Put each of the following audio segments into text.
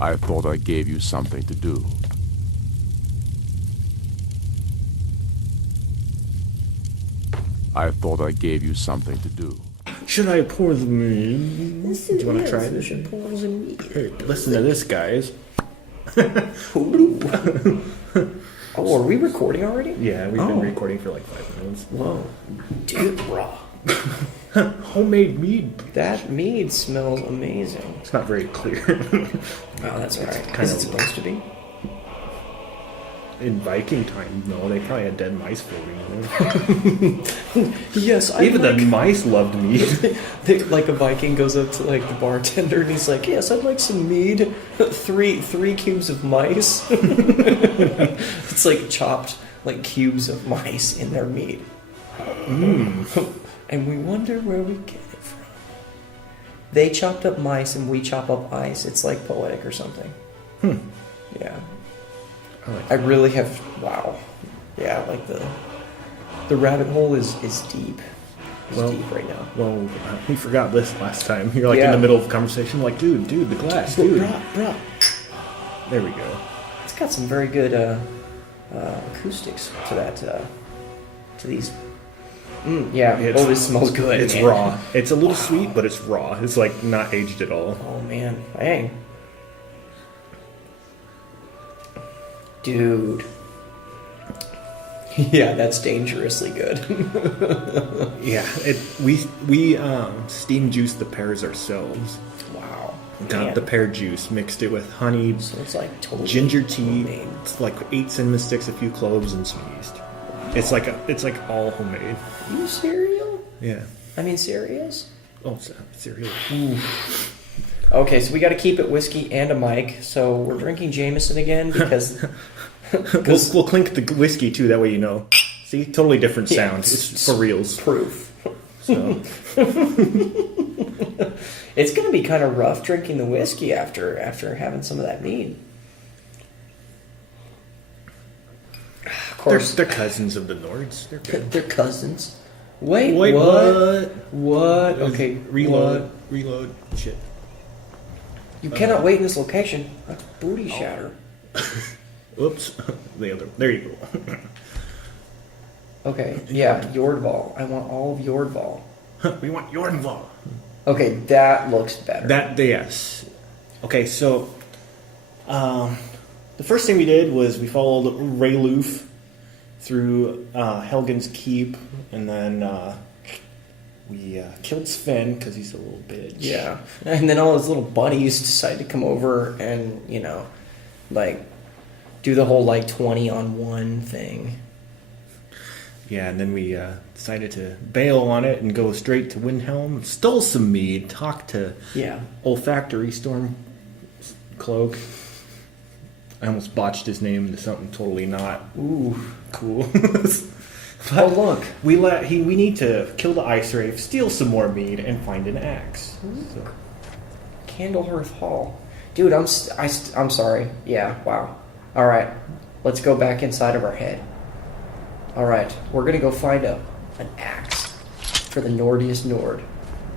I thought I gave you something to do. I thought I gave you something to do. Should I pour the mead? Listen, Do you want to yes, try we this? should pour some mead. Hey, listen to this, guys. Oh, are we recording already? Yeah, we've been recording for like 5 minutes. Whoa. Dude, raw. Homemade mead. That mead smells amazing. It's not very clear. Oh, that's alright. kind Is of- it supposed to be? In Viking time, no, they probably had dead mice floating. Yes, Even the mice loved mead. Like a Viking goes up to like the bartender and he's like, "Yes, I'd like some mead." Three cubes of mice. It's like chopped like cubes of mice in their mead. And we wonder where we get it from. They chopped up mice and we chop up ice. It's like poetic or something. Yeah. I really have. Wow. Yeah, like the rabbit hole is deep. It's deep right now. Well, we forgot this last time. You're like Yeah. in the middle of a conversation, like, dude, the glass, dude. Bruh. There we go. It's got some very good acoustics to that. To these. Yeah. This smells good. It's man. raw. It's a little sweet, but it's raw. It's like not aged at all. Oh man, dang. Dude. Yeah, that's dangerously good. Yeah, we steam juiced the pears ourselves. Wow. Got Man. the pear juice, mixed it with honey, So it's like totally ginger tea, homemade. it's like 8 cinnamon sticks, a few cloves, and some yeast. It's like all homemade. You cereal? Yeah. I mean cereals? Oh, cereal. Okay, so we got to keep it whiskey and a mic. So we're drinking Jameson again because We'll clink the whiskey too. That way you know. See, totally different Yeah, sound. It's for reals. proof. So It's going to be kind of rough drinking the whiskey after having some of that mead. Of course, they're cousins of the Nords. They're good. they're cousins. Wait, what? What? Okay, Reload. what? Reload. Shit. You cannot wait in this location. That's booty shatter. Oops. There you go. Okay, yeah, Jordval. I want all of Jordval. We want Jorval. Okay, that looks better. Yes. Okay, so the first thing we did was we followed Rayloof through Helgen's Keep, and then we killed Sven because he's a little bitch. Yeah, and then all his little buddies decide to come over and like do the whole like 20-on-1 thing. Yeah, and then we decided to bail on it and go straight to Windhelm. Stole some mead, talked to olfactory Stormblokes. I almost botched his name into something totally not cool. Oh look, We need to kill the ice wraith, steal some more mead, and find an axe. So, Candlehearth Hall, dude. I'm sorry. Yeah, wow. All right, let's go back inside of our head. All right, we're gonna go find an axe for the Nordiest Nord,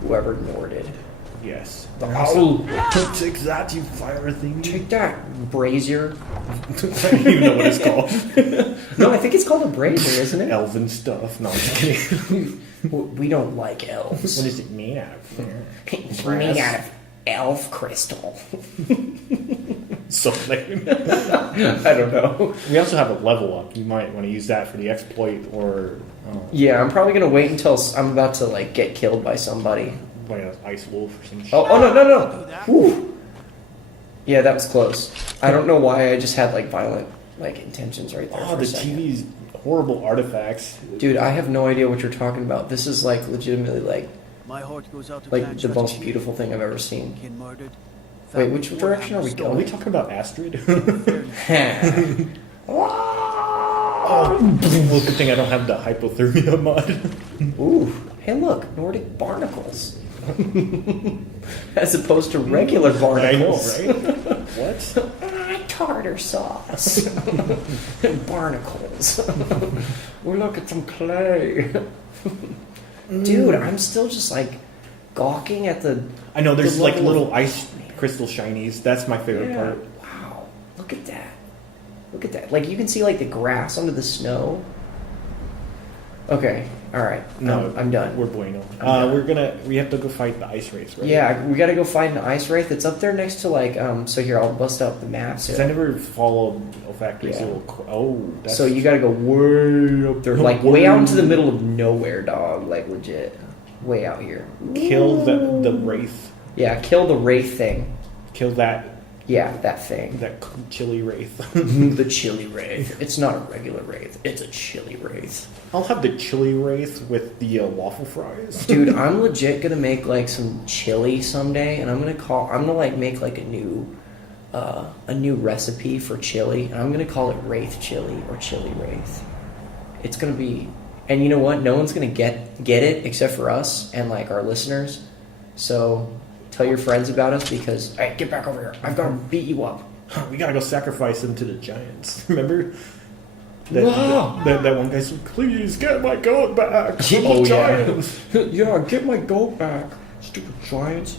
whoever Norded. yes. Oh, Take that, you fire thing. take that, brazier. I don't even know what it's called. No, I think it's called a brazier, isn't it? Elven stuff. No, I'm just kidding. We don't like elves. What is it made out of? It's made out of elf crystal. So lame. I don't know. We also have a level up. You might want to use that for the exploit or Yeah, I'm probably gonna wait until I'm about to like get killed by somebody. by an ice wolf or some shit. Oh no! Whew. Yeah, that was close. I don't know why I just had like violent like intentions right there. Oh, for the a second. TV's horrible artifacts. Dude, I have no idea what you're talking about. This is like legitimately like My heart goes out to the Clan most Shutterkeep. beautiful thing I've ever seen. Kin murdered. Wait, which direction are we Are going? we talking about Astrid? Oh, Well, good thing I don't have the hypothermia mod. ooh, hey look, Nordic barnacles. As opposed to regular barnacles. I know, right? What? Tartar sauce. Barnacles. We look at some clay. Dude, I'm still just like gawking at the. I know there's the like level little of- ice crystal shinies. That's my favorite part. Wow. Look at that. Look at that. Like, you can see, like, the grass under the snow. Okay. All right. No, I'm done. We're bueno. We have to go fight the ice wraith, right? Yeah, we got to go find an ice wraith. It's up there next to, like, so here, I'll bust out the map. Because I never followed Olfactory. Yeah. So you got to go way up there. Like, way out into the middle of nowhere, dog. Like, legit. Way out here. Kill the wraith. Yeah, kill the wraith thing. Kill that. Yeah, that thing. That chili wraith. The chili wraith. It's not a regular wraith. It's a chili wraith. I'll have the chili wraith with the waffle fries. Dude, I'm legit gonna make like some chili someday, and I'm gonna like make like a new recipe for chili, and I'm gonna call it wraith chili or chili wraith. It's gonna be, and you know what? No one's gonna get it except for us and like our listeners. So tell your friends about us because, hey, get back over here. I've got to beat you up. We gotta go sacrifice them to the giants. Remember? That one guy said, please get my goat back. Oh, giants. Yeah, get my goat back. Stupid giants.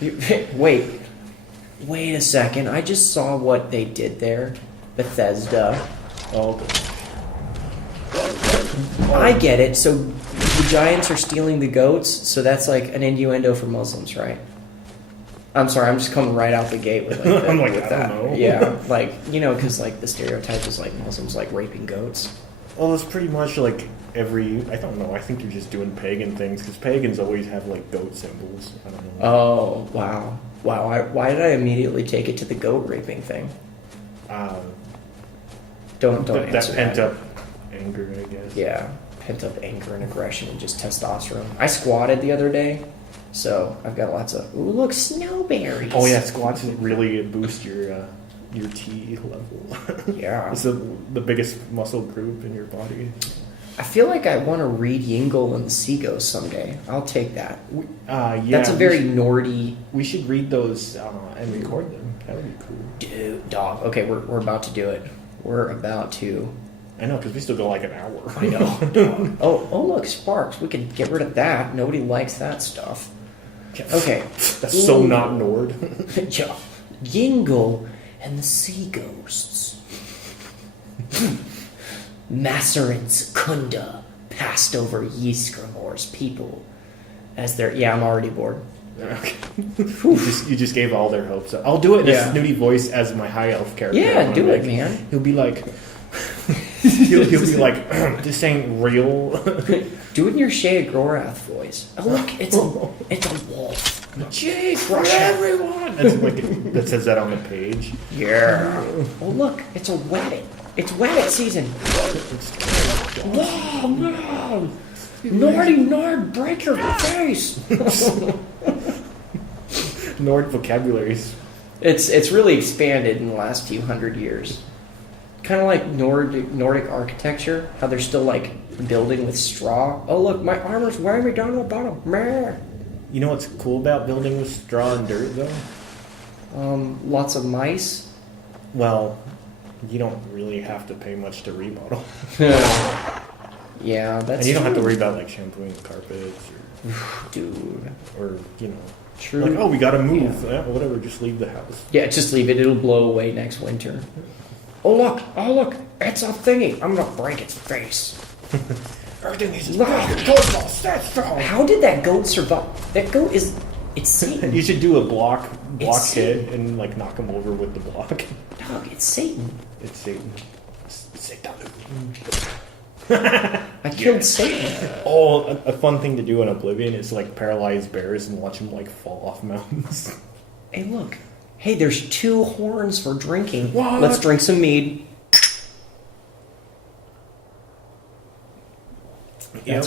Wait a second. I just saw what they did there. Bethesda. Oh, okay. I get it. So the giants are stealing the goats, so that's like an innuendo for Muslims, right? I'm sorry, I'm just coming right out the gate with like I'm like, with I that. don't know. Yeah, like, you know, because like the stereotype is like Muslims like raping goats. Well, it's pretty much like I don't know, I think you're just doing pagan things, because pagans always have like goat symbols. I don't know. Oh, wow. Why did I immediately take it to the goat raping thing? Don't answer that pent up anger, I guess. Yeah, pent up anger and aggression and just testosterone. I squatted the other day, so I've got lots of. Ooh, look, snowberries. Oh yeah, squats really boost your T level. Yeah, it's the biggest muscle group in your body. I feel like I want to read Yingle and the Sea Ghost someday. I'll take that. Yeah, that's a very Nordy. We should read those and record them. That would be cool. Dude, dog. Okay, we're about to do it. We're about to. I know, because we still go like an hour. I know. oh, look, sparks. We could get rid of that. Nobody likes that stuff. Okay. That's so not Nord. Yeah. Yingle and the Sea Ghosts. Masserins Kunda passed over Ysgramor's people as their. Yeah, I'm already bored. Okay. you just gave all their hopes up. I'll do it in a snooty voice as my high elf character. Yeah, do it, man. He'll be like, he'll be like, this ain't real. Do it in your Shea Grorath voice. Oh look, it's a wolf. Jay, for everyone. That says that on the page. Yeah. Oh look, it's a wedding. It's wedding season. Whoa, no! Nordy Nord, break your face! Nord vocabularies. It's really expanded in the last few hundred years. Kind of like Nordic architecture, how they're still like building with straw. Oh look, my armor's way me down to the bottom. Meh. You know what's cool about building with straw and dirt though? Lots of mice. Well, you don't really have to pay much to remodel. Yeah, that's. And you don't have to worry about like shampooing carpets dude, or you know. True. Like, oh, we gotta move. Yeah, whatever, just leave the house. Yeah, just leave it. It'll blow away next winter. Oh look! It's a thingy. I'm gonna break its face. Everything is How did that goat survive? That goat is. It's Satan. You should do a block hit and like knock him over with the block. Dog, it's Satan. It's Satan. Satan. I killed Satan. Oh, a fun thing to do in Oblivion is like paralyze bears and watch them like fall off mountains. Hey, look. Hey, there's 2 horns for drinking. What? Let's drink some mead. Yep.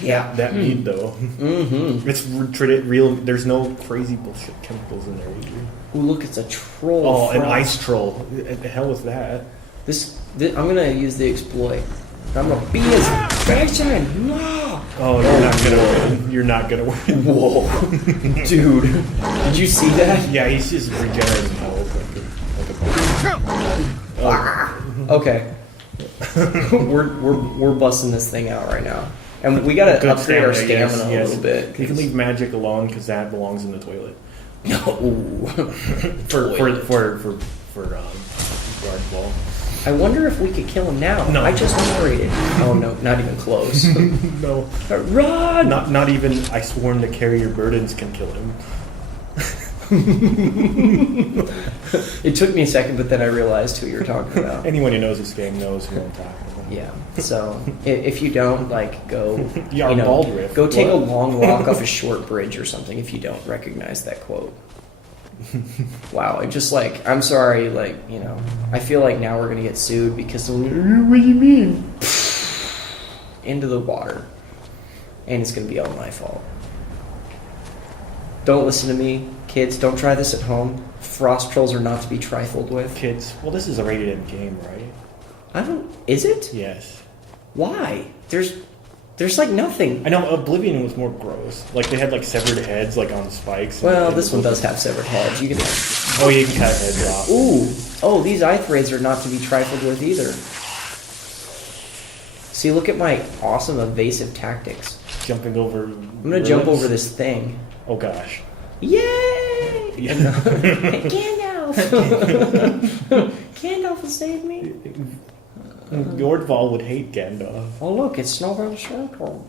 Yeah. That mead though. Mm-hmm. It's real. There's no crazy bullshit chemicals in there either. Ooh, look, it's a troll. Oh, an ice troll. The hell is that? This I'm gonna use the exploit. I'm gonna be his faction. No. Oh, you're not gonna win. You're not gonna win. Whoa, dude! Did you see that? Yeah, he's just regenerating health like a Okay. we're busting this thing out right now, and we gotta upgrade our stamina a little bit. You can leave magic alone because that belongs in the toilet. No. for Jordval. I wonder if we could kill him now. No. I just operated. Oh no, not even close. No. Run! Not even I sworn to carry your burdens can kill him. It took me a second, but then I realized who you were talking about. Anyone who knows this game knows who I'm talking about. Yeah. So if you don't, like, go, Baldriff. go take a long walk off a short bridge or something. If you don't recognize that quote. Wow. I just like, I'm sorry. Like, I feel like now we're gonna get sued because what do you mean? Into the water, and it's gonna be all my fault. Don't listen to me, kids. Don't try this at home. Frost trolls are not to be trifled with. Kids. Well, this is a rated M game, right? Is it? Yes. Why? There's like nothing. I know Oblivion was more gross. Like they had like severed heads like on spikes. Well, this one does have severed heads. You can. Oh, you can cut heads off. Ooh. Oh, these ice raids are not to be trifled with either. See, look at my awesome evasive tactics. Jumping over. I'm gonna jump over this thing. Oh gosh. Yay! Yeah. Gandalf! Gandalf will save me. Jordval would hate Gandalf. Oh look, it's Snowball Circle.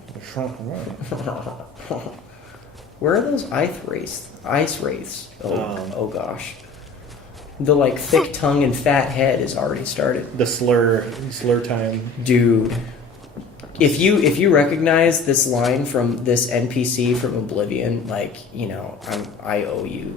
Where are those ice wraiths? Oh gosh. The like thick tongue and fat head has already started. The slur time. Dude. If you recognize this line from this NPC from Oblivion, like, I owe you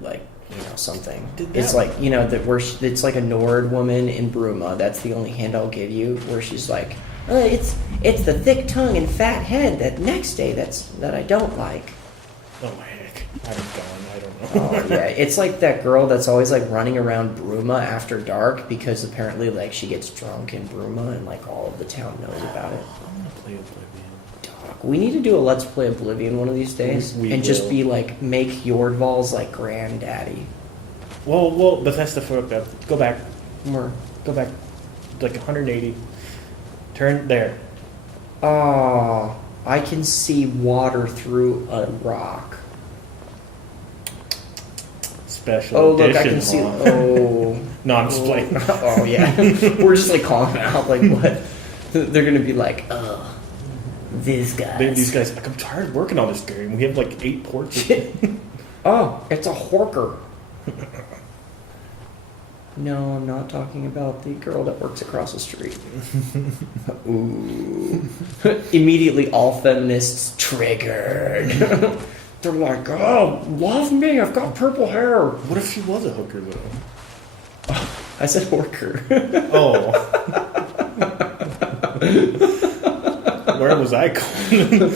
something. It's like, it's like a Nord woman in Bruma. That's the only hint I'll give you, where she's like, it's the thick tongue and fat head that next day that I don't like. Oh heck, I'm gone. I don't know. Oh yeah, it's like that girl that's always like running around Bruma after dark because apparently like she gets drunk in Bruma and like all of the town knows about it. I'm gonna play Oblivion. Dog, we need to do a Let's Play Oblivion one of these days just be like make Jordval's like granddaddy. Well, Bethesda fucked up. Go back. More. Go back. Like 180. Turn there. Oh, I can see water through a rock. Special edition. Look, I can see. Oh. No, I'm just playing. Oh, yeah. We're just like calling out, like, what? They're going to be like, these guys. These guys, like, I'm tired of working on this game. We have like 8 ports. Oh, it's a horker. No, I'm not talking about the girl that works across the street. Ooh. Immediately, all feminists triggered. They're like, oh, love me, I've got purple hair. What if she was a hooker, though? I said horker. Oh. Where was I going?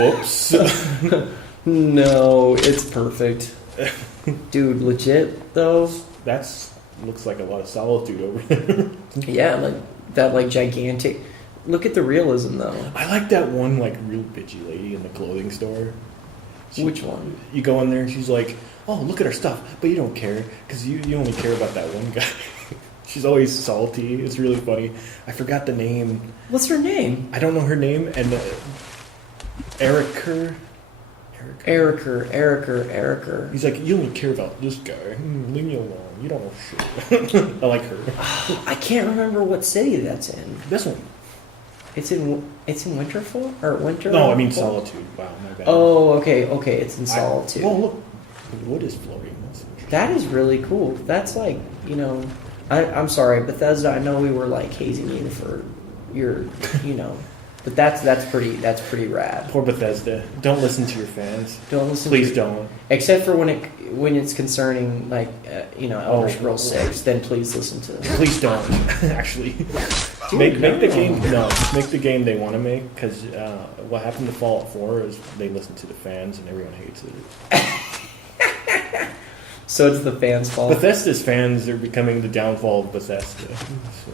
Whoops. No, it's perfect. Dude, legit, though. Looks like a lot of solitude over there. Yeah, like that, like gigantic. Look at the realism, though. I like that one, like, real bitchy lady in the clothing store. Which one? You go in there and she's like, oh, look at our stuff, but you don't care, because you only care about that one guy. She's always salty. It's really funny. I forgot the name. What's her name? I don't know her name, and Ericer. He's like, you only care about this guy. Leave me alone. You don't know shit. I like her. I can't remember what city that's in. This one. It's in Winterfell or Winter. No, I mean Solitude. Wow, my bad. Oh, okay. It's in Solitude. Well, look, wood is floating. That is really cool. That's like, I'm sorry, Bethesda. I know we were like hazing you for your, but that's pretty rad. Poor Bethesda. Don't listen to your fans. Don't listen. Please don't. Except for when it's concerning like Elder Scrolls 6, then please listen to. Please don't. Actually, make the game. No, make the game they want to make, because what happened to Fallout 4 is they listen to the fans and everyone hates it. So it's the fans' fault. Bethesda's fans are becoming the downfall of Bethesda. So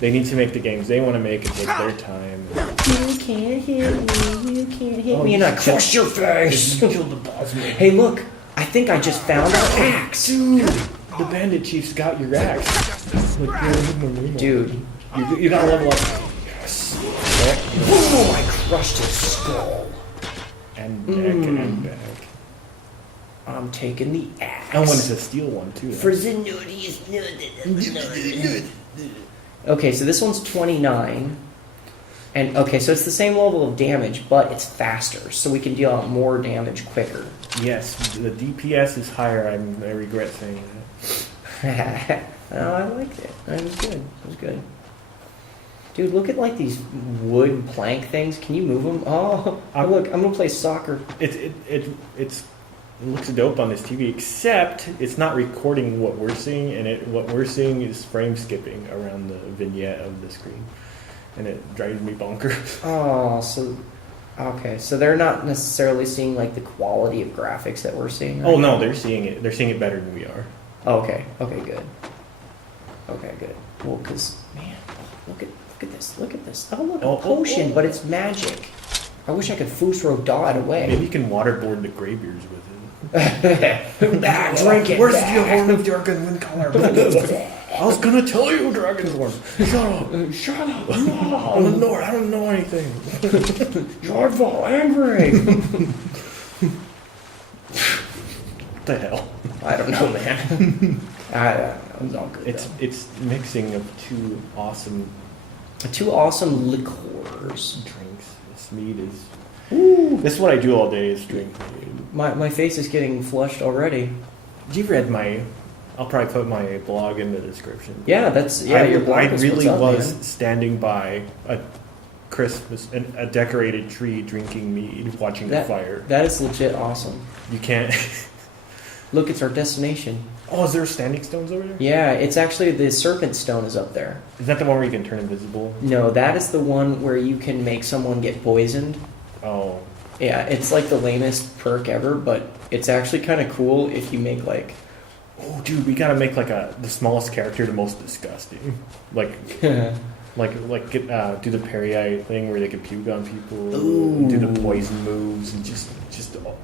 they need to make the games they want to make and take their time. You can't hit me, and I crush your face. You killed the boss man. Hey, look! I think I just found our axe. Dude, the bandit chief's got your axe. Dude, you gotta level up. Yes. Boom! I crushed his skull. And back and back. I'm taking the axe. I wanted to steal one too. For the naughtiest. Okay, so this one's 29. And okay, so it's the same level of damage, but it's faster, so we can deal out more damage quicker. Yes, the DPS is higher. I regret saying that. No, I liked it. It was good. It was good. Dude, look at like these wood plank things. Can you move them? Oh, look! I'm gonna play soccer. It looks dope on this TV, except it's not recording what we're seeing, and what we're seeing is frame skipping around the vignette of the screen, and it drives me bonkers. Oh, so okay, so they're not necessarily seeing like the quality of graphics that we're seeing. Right Oh no, now? they're seeing it. They're seeing it better than we are. Oh, okay. Okay, good. Okay, good. Well, because man, look at this. Look at this. Oh, look, a potion, but it's magic. I wish I could Fusro Daw it away. Maybe you can waterboard the graybeards with it. Drink it. Where's the horn of Dragon Windcolor? I was gonna tell you, Dragonborn. Shut up. No. I'm a Nord. I don't know anything. Jordval, angry. What the hell? I don't know, man. I don't know. It's all good. It's mixing of two awesome liqueurs. drinks. This mead is. Ooh. This is what I do all day is drink mead. My face is getting flushed already. You read my. I'll probably put my blog in the description. Yeah, your blog. I really was man. standing by a decorated tree, drinking mead, watching the fire. That is legit awesome. You can't. Look, it's our destination. Oh, is there standing stones over there? Yeah, it's actually the serpent stone is up there. Is that the one where you can turn invisible? No, that is the one where you can make someone get poisoned. Oh. Yeah, it's like the lamest perk ever, but it's actually kind of cool if you make like. Oh, dude, we gotta make like the smallest character the most disgusting. Like, do the Perry thing where they can puke on people. Ooh. Do the poison moves and just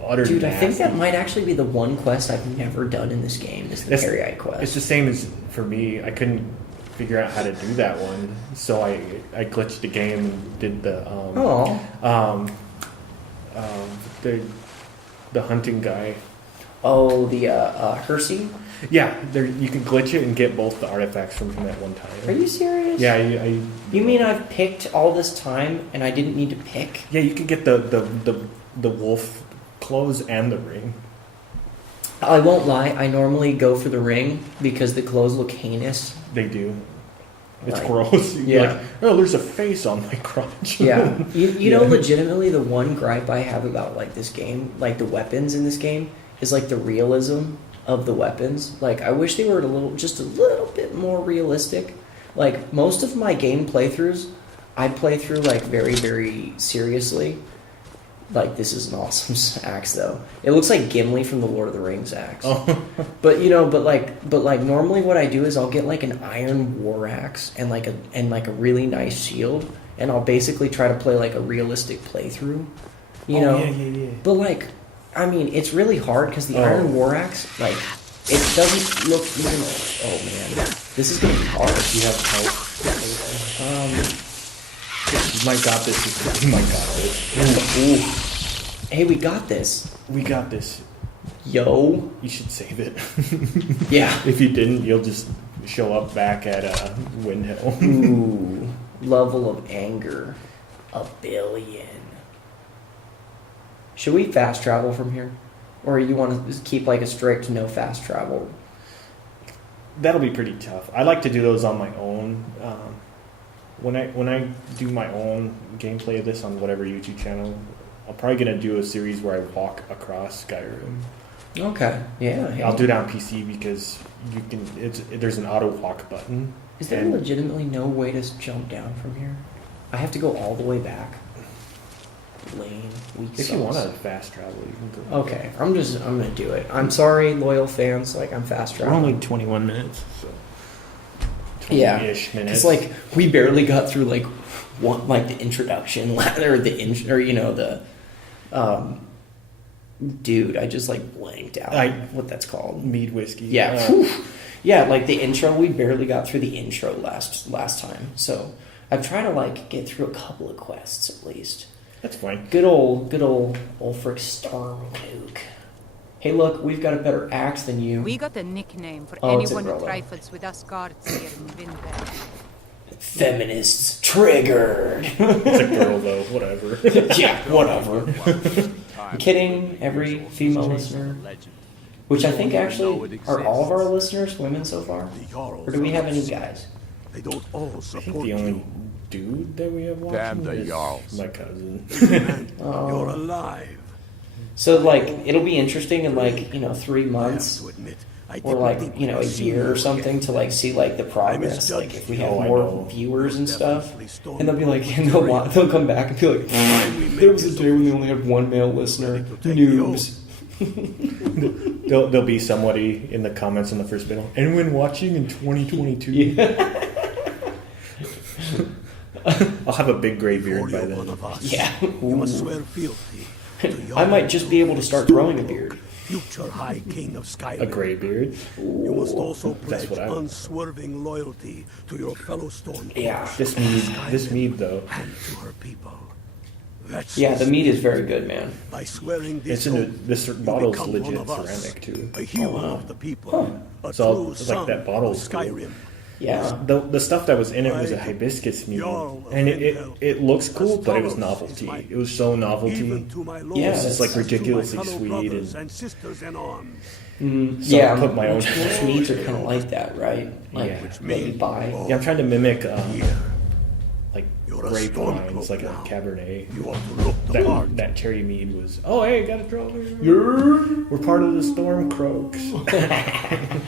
utter. Dude, nasty. I think that might actually be the one quest I've never done in this game. Is the Perry quest? It's the same as for me. I couldn't figure out how to do that one, so I glitched the game and did the the hunting guy. Oh, the Hersey? Yeah, you can glitch it and get both the artifacts from him at one time. Are you serious? Yeah, You mean I've picked all this time and I didn't need to pick? Yeah, you can get the wolf clothes and the ring. I won't lie, I normally go for the ring because the clothes look heinous. They do. It's like, gross. Yeah. Like, oh, there's a face on my crotch. Yeah. You know, legitimately, the one gripe I have about like this game, like the weapons in this game, is like the realism of the weapons. Like, I wish they were just a little bit more realistic. Like, most of my game playthroughs, I play through like very, very seriously. Like, this is an awesome axe, though. It looks like Gimli from the Lord of the Rings axe. Oh. But normally what I do is I'll get like an iron war axe and like a really nice shield, and I'll basically try to play like a realistic playthrough. You know? Yeah. But like, I mean, it's really hard because the iron war axe, like, it doesn't look even. Oh man, this is gonna be hard. You have help. You might got this. You might got this. Ooh. Hey, we got this. We got this. Yo. You should save it. Yeah. If you didn't, you'll just show up back at Windhelm. Ooh. Level of anger. 1 billion. Should we fast travel from here? Or you want to just keep like a strict no fast travel? That'll be pretty tough. I like to do those on my own. When I do my own gameplay of this on whatever YouTube channel, I'm probably gonna do a series where I walk across Skyrim. Okay. Yeah. I'll do it on PC because you can. There's an auto walk button. Is there legitimately no way to jump down from here? I have to go all the way back. Lane. If you want to fast travel, you can go. Okay. I'm gonna do it. I'm sorry, loyal fans. Like, I'm fast We're traveling. only 21 minutes. So. Yeah, minutes. It's like we barely got through like the introduction or the dude. I just like blanked out what that's called. Mead whiskey. Yeah, yeah. Like the intro, we barely got through the intro last time. So I've tried to like get through a couple of quests at least. That's fine. Good old Ulfric Stormblokes. Hey, look, we've got a better axe than you. We got a nickname for Oh, it's a anyone girl, who though. trifles with us guards here in Windhelm. Feminists triggered. It's a girl, though. Whatever. Yeah, whatever. I'm kidding, every female listener. Which I think actually, are all of our listeners women so far? Or do we have any guys? They don't all I think support the only you. dude that we have watching Damn the is Jarls. my cousin. You're alive. So, like, it'll be interesting in, like, 3 I have months, to admit, I or, didn't like, think a we'd see year you or something again. to, like, see, like, the progress. Like, if we have Oh, I more know. viewers and stuff. Definitely And they'll be like, and they'll come back and be like, there was a day when they only had one male listener. Noobs. There'll be somebody in the comments on the first video. Anyone watching in 2022? Yeah. I'll have a big gray beard by You're one then. of us. Yeah. You must swear fealty to your I might just be able to start growing a beard. future High King of Skyrim. A gray beard? You must also That's pledge what I- unswerving loyalty to your fellow Stormblokes. Yeah. This mead though. And to her people. That's Yeah, the meat is very good, man. By swearing this It's in a, oath, this you bottle's become legit one of us, ceramic too. a hero wow. of the people. A So, true like, son that bottle's of cool. Skyrim. Yeah. The stuff that was in it was a hibiscus mead, and it looks cool, but it was novelty. It was so novelty. Even to my lords, Yeah, It's just like to my ridiculously fellow sweet, brothers and sisters in arms. so Yeah, I put my own. most meats are kind of like that, right? Like, Yeah. that you buy. Yeah, I'm trying to mimic like You're a grape Stormbloke wines, like a now. Cabernet. You ought to look the part. That cherry mead was. Oh, hey, got a draw. We're part of the Stormblokes.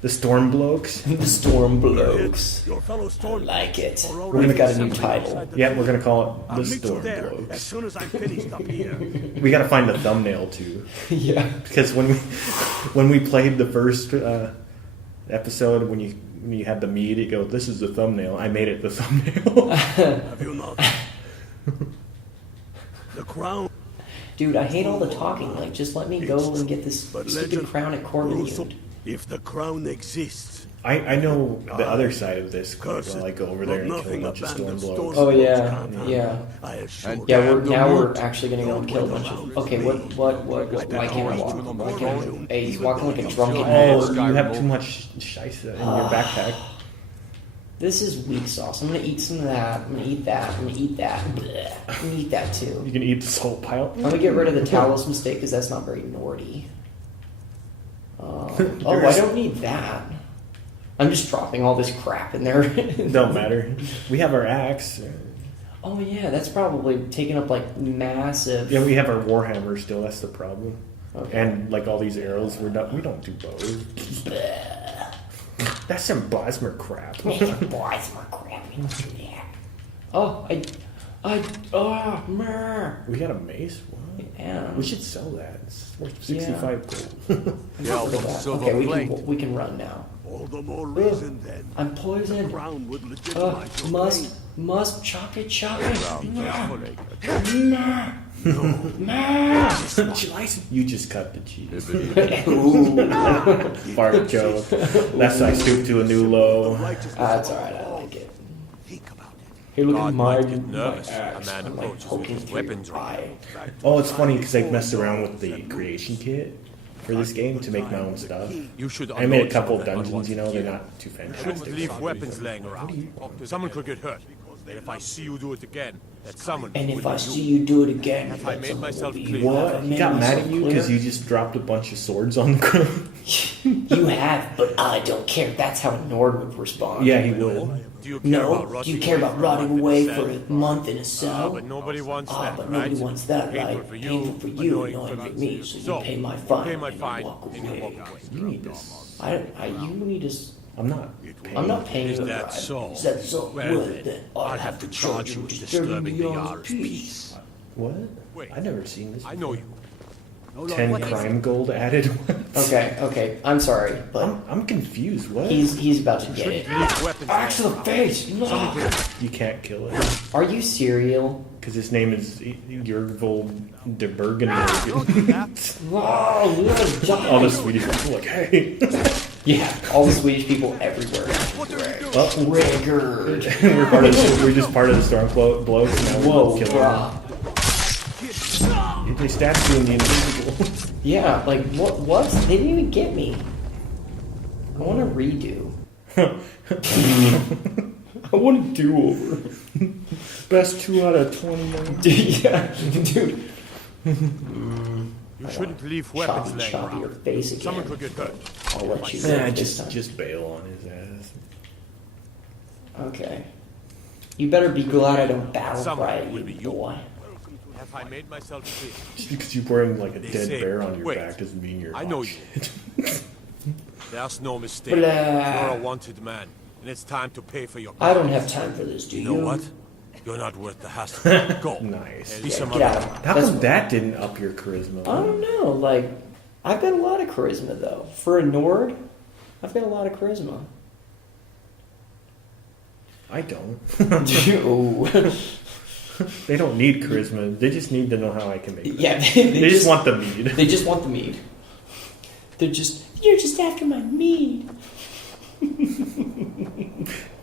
The Stormblokes. The Stormblokes. Your fellow I Stormblokes like it. are already We've got a new assembled title. outside the Yeah, door. we're gonna call it I'll the meet you there as Stormblokes. soon as I'm finished up here. We gotta find the thumbnail too, Yeah. because when we played the first episode, when you had the mead, it goes, "This is the thumbnail." I made it the thumbnail. Have you not? The crown. Dude, I hate all the talking. Like, just let me go and get this But stupid legend crown at Corbin rules unit. if the crown exists. I know the other side of this. Curse I'll it, like go over but there and kill a nothing bunch of abandons Stormblokes. Oh, yeah, can't harm. yeah. I assure And you. Yeah, Damn the now we're lute. actually gonna go and kill a bunch of. Okay, what? Why can't I walk? Why can't I? Hey, he's walking like a drunken Oh, lord. you have too much shice in your backpack. This is weak sauce. I'm gonna eat some of that. I'm gonna eat that. I'm gonna eat that. Blech. I'm gonna eat that too. You can eat this whole pile. I'm gonna get rid of the Talos mistake because that's not very Nordy. Oh, I don't need that. I'm just dropping all this crap in there. Don't matter. We have our axe. Oh yeah, that's probably taking up like massive. Yeah, we have our warhammer still. That's the problem. Okay. And like all these arrows, we don't do bows. That's some Bosmer crap. Boys, my crap. You must do that. Oh, meh. We got a mace. What? Yeah. We should sell that. It's worth Yeah. 65 gold. Yeah, Look at that. silver Okay, plate. we can run now. All the more reason then. I'm The poisoned. crown would legitimize your Must chop it. You just cut the cheese. Bibbidi. Ooh. Fart joke. That's I stoop to a new low. That's alright, I like it. Think about it. Hey, look God at my, might get nervous. my axe. A man I'm like approaches poking with his through your weapons eye. Oh, it's funny because I messed around with the creation kit for this game to make my own stuff. You should I made a unload couple some of that dungeons, you know, gear. they're not too Shouldn't fantastic. leave weapons laying around. Someone could get hurt. And if I see you do it again, that someone And will if I be see you do it again, I made myself clear. What? He got mad at you because you just dropped a bunch of swords on the ground? You have, but I don't care. That's how a Nord would respond. Yeah, he would. Do you care No, about do you care about rotting away for a month in a Ah, cell? but nobody wants Ah, that, but right? nobody wants that, Painful right? for you, Painful for you, annoying annoying for me. So you pay my you fine, pay my and you fine, walk and you away. walk away. You need this. You need to. I'm not. I'm not paying Is you a that bribe. so? Is that so? Well, Well, then I'll have to charge you with disturbing the Jarl's peace. What? Wait. I've never seen this. I know you. 10 What is crime gold added. Okay. I'm sorry, but I'm confused. What? he's about to get it. Leave weapons Axe to laying the around. face! No. You can't kill it Are you cereal? because his name is Jorval de Bergen. Wow, yes, All the Swedish people like, hey. yeah, all the Swedish people everywhere. Well, Rigard. we're just part of the Stormblokes now. Whoa, We'll kill brah. them. They stabbed you in the invisible. Yeah, like, what? They didn't even get me. I want a redo. I want a do-over. Best 2 out of 29. Yeah, dude. You shouldn't leave weapons laying Chop your around. face again. Someone could get hurt. I'll let you Yeah, live this time. just bail on his ass. Okay. You better be glad I don't battle Someone cry will you, be you. boy. Have I made myself clear? Just because you're wearing like a They dead say, bear on your wait, back doesn't mean you're I hot know you. shit. There's no mistake. Blah. You're a wanted man, and it's time to pay for your I don't crimes. have time for this, do you? You know what? You're not worth the hassle. Go. Nice. Be Yeah, some get other- out. How That's come that didn't up your charisma? I don't know. Like, I've got a lot of charisma, though. For a Nord, I've got a lot of charisma. I don't. Ooh. They don't need charisma. They just need to know how I can make it. Yeah, They just want the mead. They just want the mead. You're just after my mead.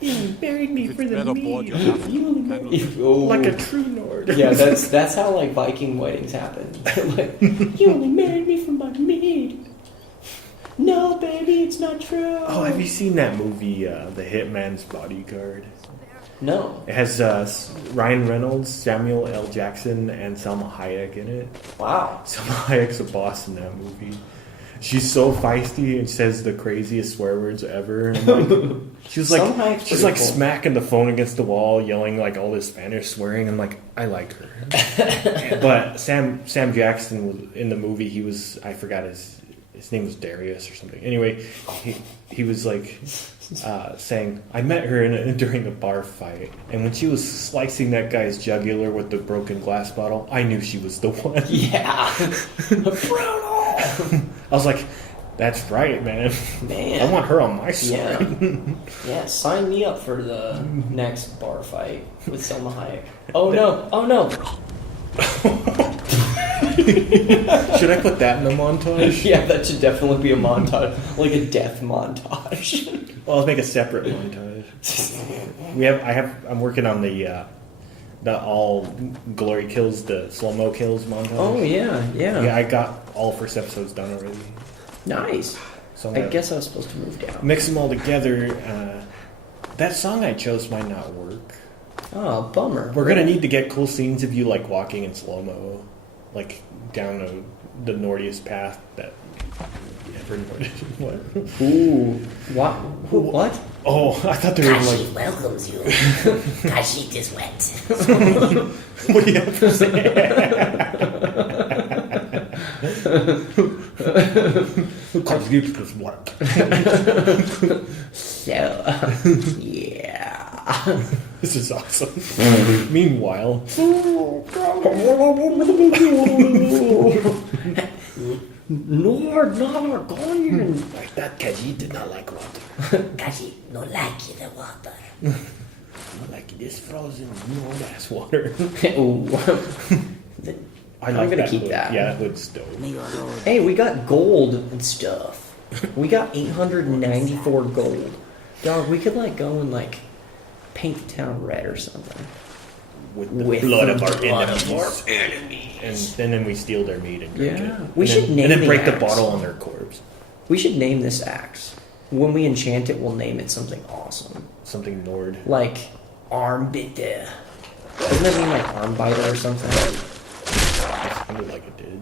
You buried me It's better board you have. like a true Nord. Yeah, that's how like Viking weddings happen. Like, you only married me for my mead. No, baby, it's not true. Oh, have you seen that movie, The Hitman's Bodyguard? No. It has Ryan Reynolds, Samuel L. Jackson, and Salma Hayek in it. Wow. Salma Hayek's a boss in that movie. She's so feisty and says the craziest swear words ever. And like, she's Salma Hayek's she's pretty like cool. smacking the phone against the wall, yelling like all this Spanish swearing. I'm like, I like her. But Sam Jackson was in the movie. He was, I forgot his name was Darius or something. Anyway, he was like saying, I met her during a bar fight, and when she was slicing that guy's jugular with the broken glass bottle, I knew she was the one. Yeah. Brutal. I was like, that's right, man. Man. I want her on my side. Yeah. Yeah, sign me up for the next bar fight with Selma Hayek. Oh no. Oh no. Should I put that in the montage? Yeah, that should definitely be a montage. Like a death montage. Well, let's make a separate montage. I'm working on the all glory kills, the slow-mo kills montage. Oh yeah. Yeah, I got all first episodes done already. Nice. So I'm I gonna guess I was supposed to move down. mix them all together. That song I chose might not work. Oh, bummer. We're gonna need to get cool scenes of you like walking in slow-mo, like down the Nordiest path that you ever noted. What? Ooh. What? What? Oh, I thought they were Kashi like, welcomes you. Kashi is wet. what do you have to say? Because you just work. So, yeah. This is awesome. Meanwhile, Nord, Norgonian. like that Kaji did not like water. Kashi no like the water. Not like this frozen warm ass water. Ooh. I'm gonna keep that. Yeah, that hood's dope. Hey, we got gold and stuff. We got 894 gold. Dog, we could like go and like paint the town red or something. With the With blood the of our blood of enemies. And then we steal their meat and drink Yeah. it. We And should then, name and then the break the axe. bottle on their corpse. We should name this axe. When we enchant it, we'll name it something awesome. Something Nord. Like Armbitter. Doesn't that mean like arm biter or something? Sounded like it did.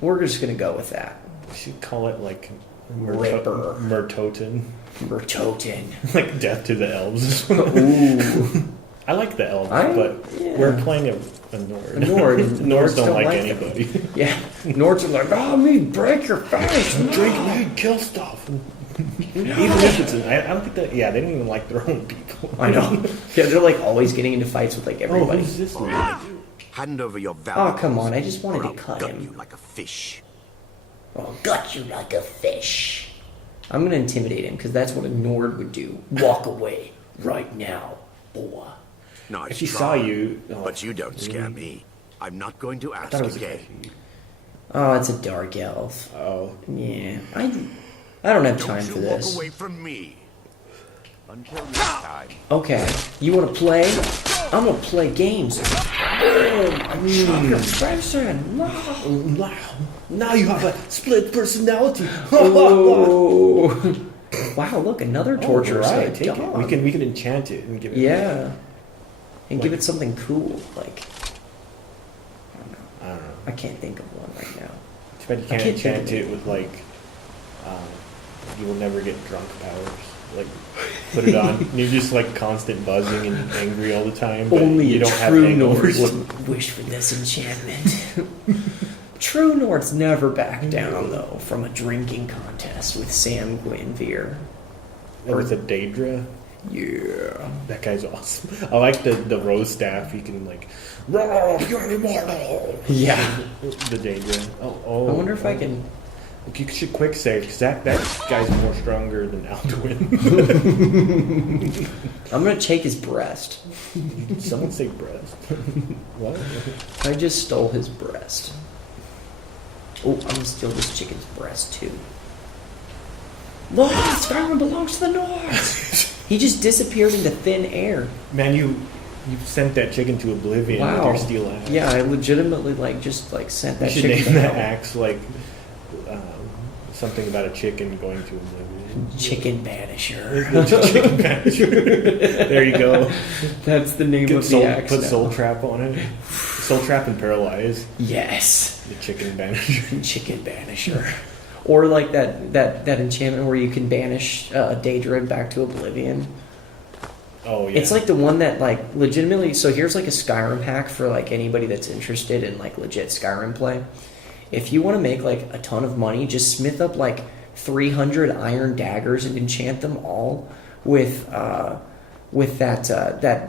We're just gonna go with that. We should call it like Ripper. Mertoten. Mertoten. Like death to the elves. Ooh. I like the elves, Yeah. but we're playing a Nord. A Nord. Nords don't like them. anybody. Yeah. Nords are like, oh, me break your face. Drink mead, kill stuff. Even if it's I don't think that. Yeah, they don't even like their own people. I know. Yeah, they're like always getting into fights with like Oh, everybody. who's this? Hand over your Oh, valuables. come on. I just wanted or to I'll cut gut him. you like a fish. Oh, Got you like a fish. I'm going to intimidate him because that's what a Nord would do. Walk away right now, boy. Nice If he try, saw you, but you don't scare me. I'm not going to I ask thought it was again. Oh, it's a dark elf. Oh, Yeah. I don't have time Don't for you walk this. away from me. Until next time. Okay. You want to play? I'm going to play games. Chop your face in. Now you have a split personality. Oh. Wow, look, another torture right, site. take it. God. We can enchant it and give it. Yeah. And give it something cool, like I don't know. I can't think of one right now. Too bad you can't enchant it with like. You will never get drunk powers. Like, put it on. And you're just like constant buzzing and angry all the time. But Only you a don't have true Nord hangovers. would wish for this enchantment. True Nords never back down though from a drinking contest with Sam Gwynveer. Or with a Daedra. Yeah. That guy's awesome. I like the rose staff. He can like, you're immortal. Yeah. The Daedra. Oh. I wonder if I can. You should quick save because that guy's more stronger than Alduin. I'm gonna take his breast. Someone say breast. What? I just stole his breast. Oh, I'm gonna steal this chicken's breast too. Look, Skyrim belongs to the North. He just disappeared into thin air. Man, you sent that chicken to oblivion with your steel axe. Yeah, I legitimately sent that You should chicken. name to that hell. axe like something about a chicken going to oblivion. Chicken Banisher. Chicken banisher. There you go. That's the name of the axe. Put now. soul trap on it. Soul trap and paralyze. Yes. The chicken banisher. Chicken Banisher. Or like that enchantment where you can banish Daedra back to oblivion. Oh yeah. It's like the one that like legitimately. So here's like a Skyrim hack for like anybody that's interested in like legit Skyrim play. If you want to make like a ton of money, just smith up like 300 iron daggers and enchant them all with that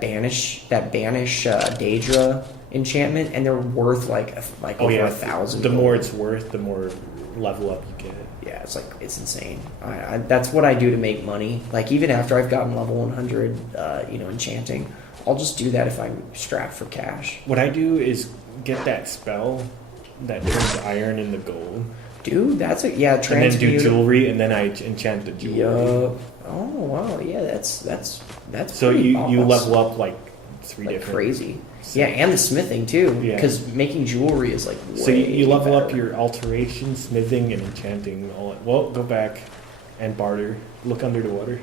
banish Daedra enchantment, and they're worth like over 1,000. The more it's worth, the more level up you get. Yeah, it's insane. I that's what I do to make money. Like even after I've gotten level 100, enchanting, I'll just do that if I'm strapped for cash. What I do is get that spell that turns iron into gold. Dude, that's And then do transmute. jewelry, and then I enchant the jewelry. Yup. Oh wow, yeah, that's So pretty you boss. level up like three like different. crazy. Yeah, and the smithing too, Yeah. because making jewelry is like way So you level up better. your alteration, smithing, and enchanting. Well, go back and barter. Look under the water.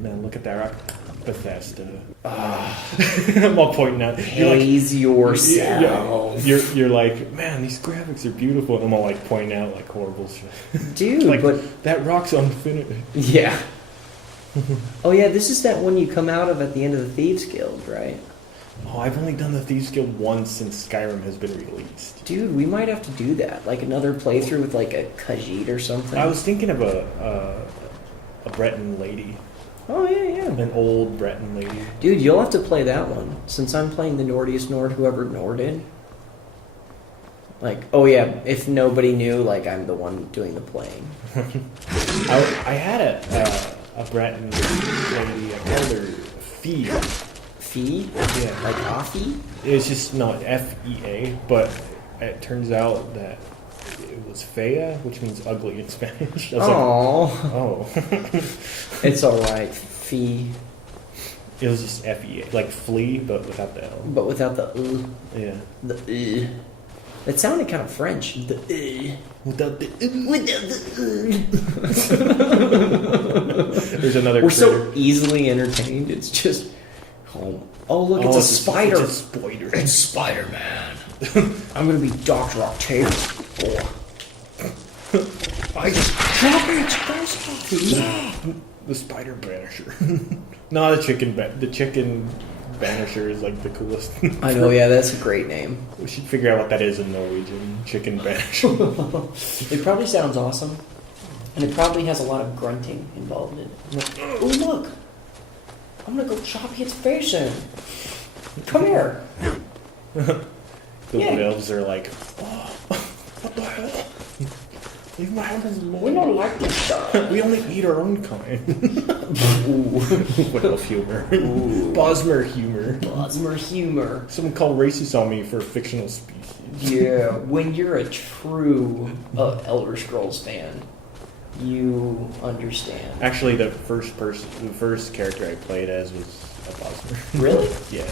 Man, look at that rock. Bethesda. I'm all pointing out. Haze yourself. You're like, man, these graphics are beautiful. And I'm all like pointing out like horrible shit. Dude, Like, but that rock's unfinished. yeah. Oh yeah, this is that one you come out of at the end of the Thieves Guild, right? Oh, I've only done the Thieves Guild once since Skyrim has been released. Dude, we might have to do that. Like another playthrough with like a Khajiit or something. I was thinking of a Breton lady. Oh yeah. An old Breton lady. Dude, you'll have to play that one. Since I'm playing the Nordiest Nord, whoever Norded. Like, oh yeah, if nobody knew, like I'm the one doing the playing. I had a Breton lady. I called her Fee. Fee? Yeah. Like Afi? It's just not Fea, but it turns out that it was Fea, which means ugly in Spanish. I was Oh, it's alright. Fee. It was just Fea, like flea, but without the L. But without the Yeah. The It sounded kind of French. The Without the Without the There's another We're critter. so easily entertained. It's just oh look, it's a spider. It's a spider. It's Spider-Man. I'm gonna be Dr. Octavius. I just drop it, guys. The spider banisher. No, the chicken banisher is like the coolest. I know, yeah, that's a great name. We should figure out what that is in Norwegian. Chicken banisher. It probably sounds awesome, and it probably has a lot of grunting involved in it. Oh look, I'm gonna go chop its face in. Come here. The Yeah. elves are like, oh, what the hell? Leave my hands alone. We don't like this stuff. We only eat our own kind. What elf humor? Bosmer humor. Bosmer humor. Someone called racist on me for a fictional species. Yeah, when you're a true Elder Scrolls fan, you understand. Actually, the first character I played as was a Bosmer. Really? Yeah.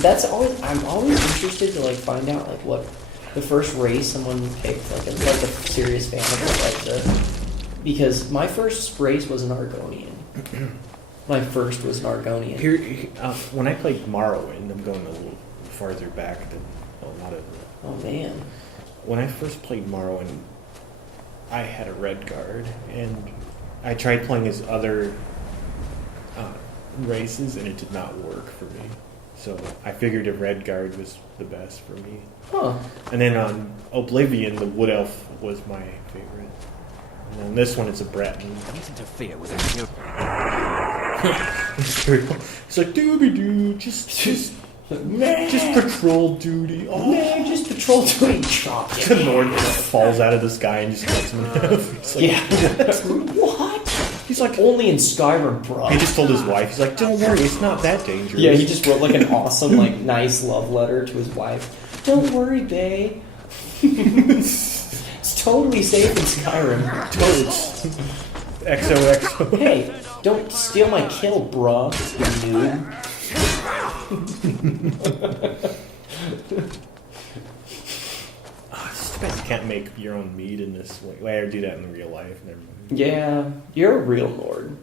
That's always. I'm always interested to like find out like what the first race someone picked, like a serious fan of it, like because my first race was an Argonian. My first was an Argonian. Here, when I played Morrowind, I'm going a little farther back than a lot of. Oh man! When I first played Morrowind, I had a red guard, and I tried playing as other races, and it did not work for me. So I figured a red guard was the best for me. Huh. And then on Oblivion, the Wood Elf was my favorite. And on this one, it's a Breton. Please interfere with It's like, doobie-doo, just patrol duty. Oh, Man, just patrol doing chop. the Nord falls out of the sky and just cuts him in half. He's like, What? He's like, Only in Skyrim, bro. he just told his wife, he's like, don't worry, it's not that dangerous. Yeah, he just wrote like an awesome, like nice love letter to his wife. Don't worry, babe. It's totally safe in Skyrim. Toads. XOXO. Hey, don't steal my kill, bruh, you noob. It's too bad you can't make your own mead in this way. Well, I do that in real life. Never mind. Yeah, you're a real lord.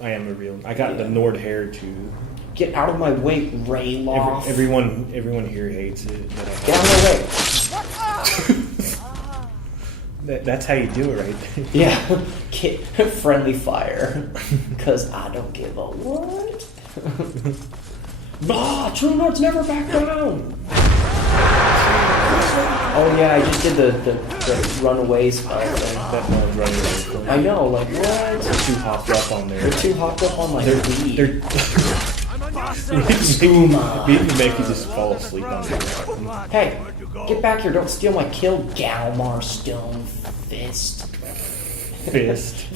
I am a real. I got the Nord hair too. Get out of my way, Rayloff. Everyone here hates it. But Get out of my way. that's how you do it, right? Yeah, get friendly fire. Because I don't give a what. True Nords never back down. Oh yeah, I just did the runaway spell thing. That one's running away. I know, like what? They're too hopped up on there. They're too hopped up on like weed. They're make you just fall asleep on there. Hey, get back here! Don't steal my kill, Galmar Stone Fist. Fist.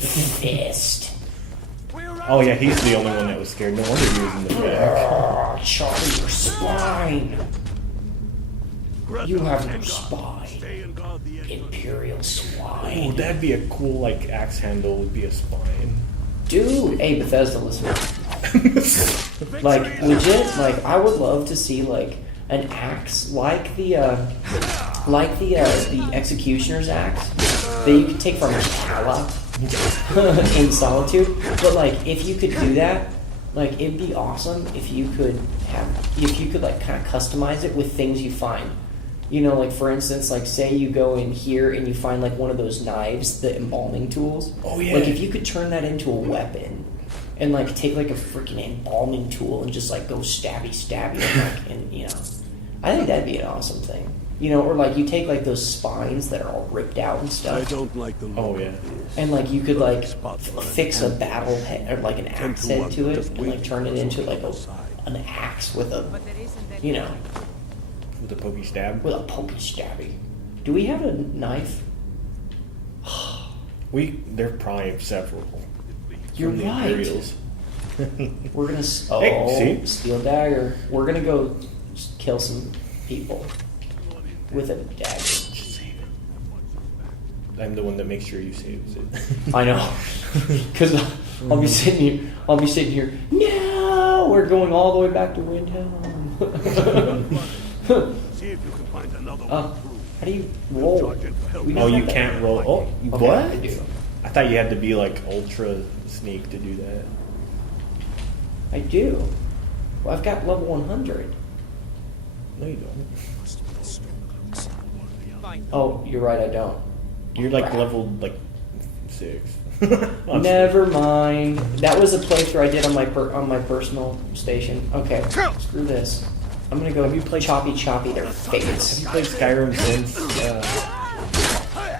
Oh yeah, he's the only one that was scared. No wonder he was in the back. Charlie, your spine. You have no spine. Imperial Oh, swine. that'd be a cool like axe handle. Would be a spine. Dude, hey Bethesda, listen. Like legit, like I would love to see like an axe like the executioner's axe that you could take from Kala in Solitude. But like if you could do that, like it'd be awesome if you could like kind of customize it with things you find. You know, like for instance, like say you go in here and you find like one of those knives, the embalming tools. Oh yeah. Like if you could turn that into a weapon and like take like a freaking embalming tool and just like go stabby and you know, I think that'd be an awesome thing. You know, or like you take like those spines that are all ripped out and stuff. I don't like the Oh yeah. And like you could like fix a battle head or like an axe head to it and like turn it into like an axe with a, you know, With a pokey stab. with a pokey stabby. Do we have a knife? There probably have several. You're from the right. Imperials. We're gonna Hey, see? steel dagger. We're gonna go kill some people with a dagger. I'm the one that makes sure you saves it. I know, because I'll be sitting here. No, we're going all the way back to Windhelm. See if you can find another How do you roll? We Oh, don't you have that. can't roll. Oh, Okay, what? I do. I thought you had to be like ultra sneak to do that. I do. Well, I've got level 100. No, you don't. Oh, you're right. I don't. You're like leveled like 6. Never mind. That was a playthrough I did on my personal station. Okay, screw this. I'm gonna go. Have you played- choppy their Have face? you played Skyrim since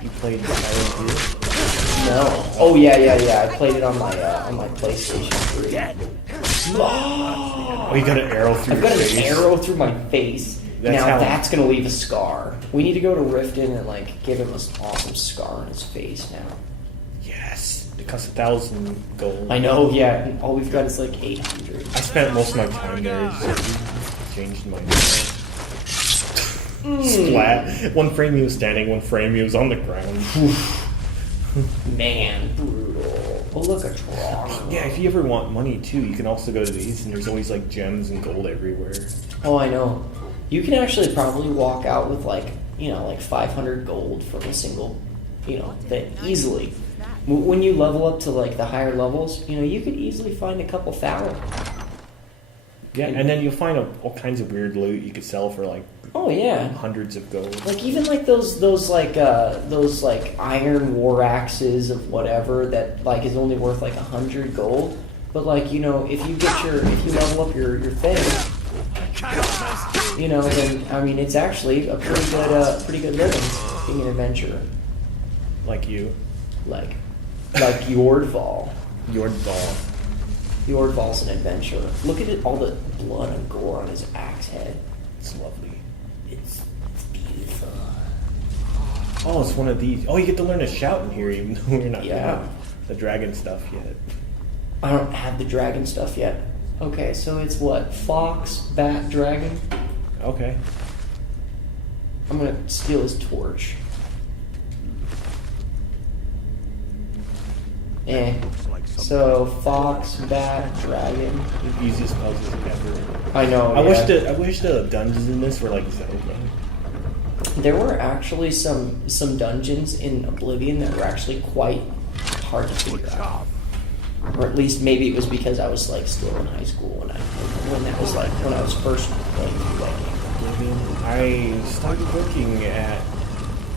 you played Skyrim here? No. Oh yeah. I played it on my PlayStation 3. Oh, you got an arrow through I've your got face. an arrow through my face. That's gonna leave a scar. We need to go to Riften and like give him an awesome scar on his face now. Yes. It costs 1,000 gold. I know. Yeah. And all we've got is like 800. I spent most of my time there. Changed my splat. One frame he was standing, one frame he was on the ground. Man, brutal. Oh look, a draw. Yeah, if you ever want money too, you can also go to these, and there's always like gems and gold everywhere. Oh, I know. You can actually probably walk out with like 500 gold from a single, thing easily. When you level up to like the higher levels, you could easily find a couple thousand. Yeah, and then you'll find all kinds of weird loot you could sell for like hundreds of gold. Like even like those iron war axes of whatever that like is only worth like 100 gold. But like if you level up your thing, then I mean it's actually a pretty good living being an adventurer. Like you. Like Jordval. Jordval's an adventurer. Look at it, all the blood and gore on his axe head. It's lovely. It's beautiful. Oh, it's one of these. Oh, you get to learn to shout in here even though you're not doing the dragon stuff yet. I don't have the dragon stuff yet. Okay, so it's what? Fox, bat, dragon? Okay. I'm gonna steal his torch. So fox, bat, dragon. The easiest puzzles ever. I know. I wish the dungeons in this were like Zelda. There were actually some dungeons in Oblivion that were actually quite hard to figure out. Or at least maybe it was because I was like still in high school when I was first playing through that game. I started working at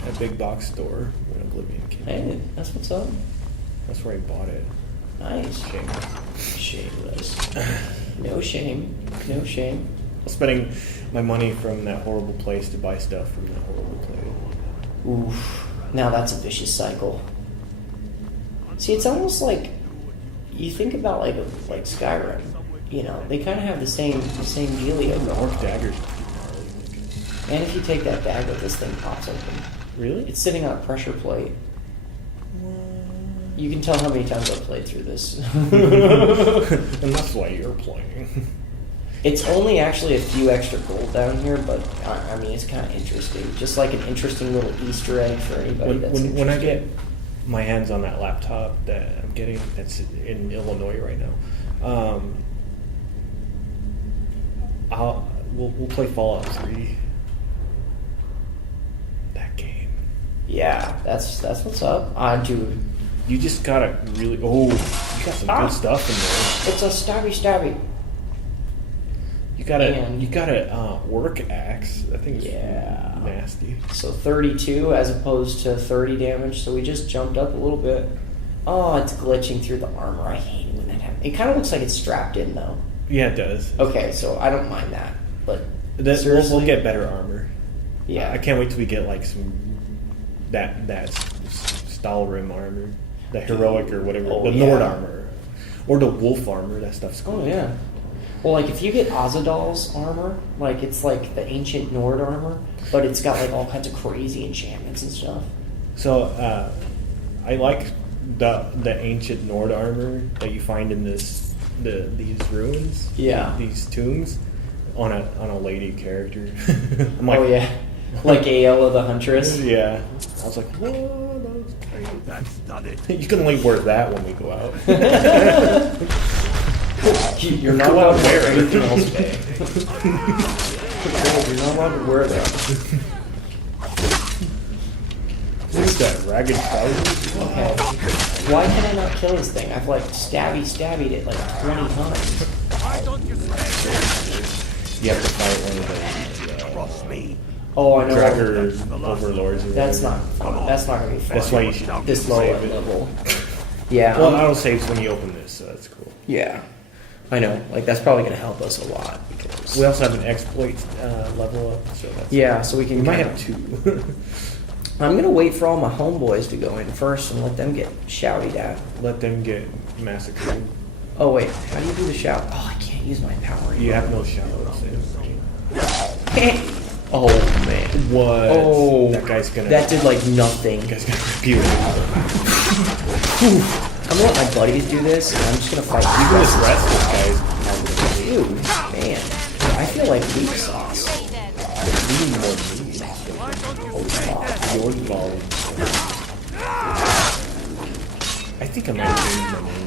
a big box store when Oblivion came out. Hey, that's what's up. That's where I bought it. Nice. Shameless. No shame. No shame. I was spending my money from that horrible place to buy stuff from that horrible place. Oof. Now that's a vicious cycle. See, it's almost like you think about like Skyrim. They kind of have the same dealio. The orc daggers. And if you take that dagger, this thing pops open. Really? It's sitting on a pressure plate. You can tell how many times I've played through this. And that's why you're playing. It's only actually a few extra gold down here, but I mean, it's kind of interesting. Just like an interesting little Easter egg for anybody When I get my hands on that laptop that I'm getting, that's in Illinois right now, we'll play Fallout 3. That game. Yeah, that's what's up. Dude. You just gotta really. Oh, you got some good stuff in there. It's a stabby. You got a work axe. I think it's nasty. So 32 as opposed to 30 damage. So we just jumped up a little bit. Oh, it's glitching through the armor. I hate it when that happens. It kind of looks like it's strapped in though. Yeah, it does. Okay, so I don't mind that. But we'll get better armor. Yeah, I can't wait till we get like some that Stalrim armor. The heroic or whatever, Nord armor, or the wolf armor. That stuff's cool. Oh yeah. Well, like if you get Azadal's armor, like it's like the ancient Nord armor, but it's got like all kinds of crazy enchantments and stuff. So I like the ancient Nord armor that you find in these ruins. Yeah. These tombs on a lady character. I'm like, oh yeah. Like Aella the Huntress. Yeah. I was like, whoa. That's not it. You can only wear that when we go out. You're not allowed to wear anything else, babe. You're not allowed to wear that. What's that? Ragged trousers? Okay. Why can I not kill this thing? I've like stabbied it like 20 times. You have to fight one of the Trust me. Oh, I know. Dragger overlords. That's not fun. That's not gonna be fun. That's why you should this low save it. level. Yeah. Well, auto saves when you open this, so that's cool. Yeah. I know. Like that's probably gonna help us a lot because We also have an exploit level up, so that's so we can. We might have two. I'm gonna wait for all my homeboys to go in first and let them get shouted at. Let them get massacred. Oh wait, how do you do the shout? Oh, I can't use my power. You have no shouts. Oh man. What? Oh, that guy's gonna. That did like nothing. That guy's gonna rip you. I'm gonna let my buddies do this, and I'm just gonna fight you This guys. rest this guy's. Dude, man, I feel like weak sauce. We need more mead. Jordval. I think I might have changed my name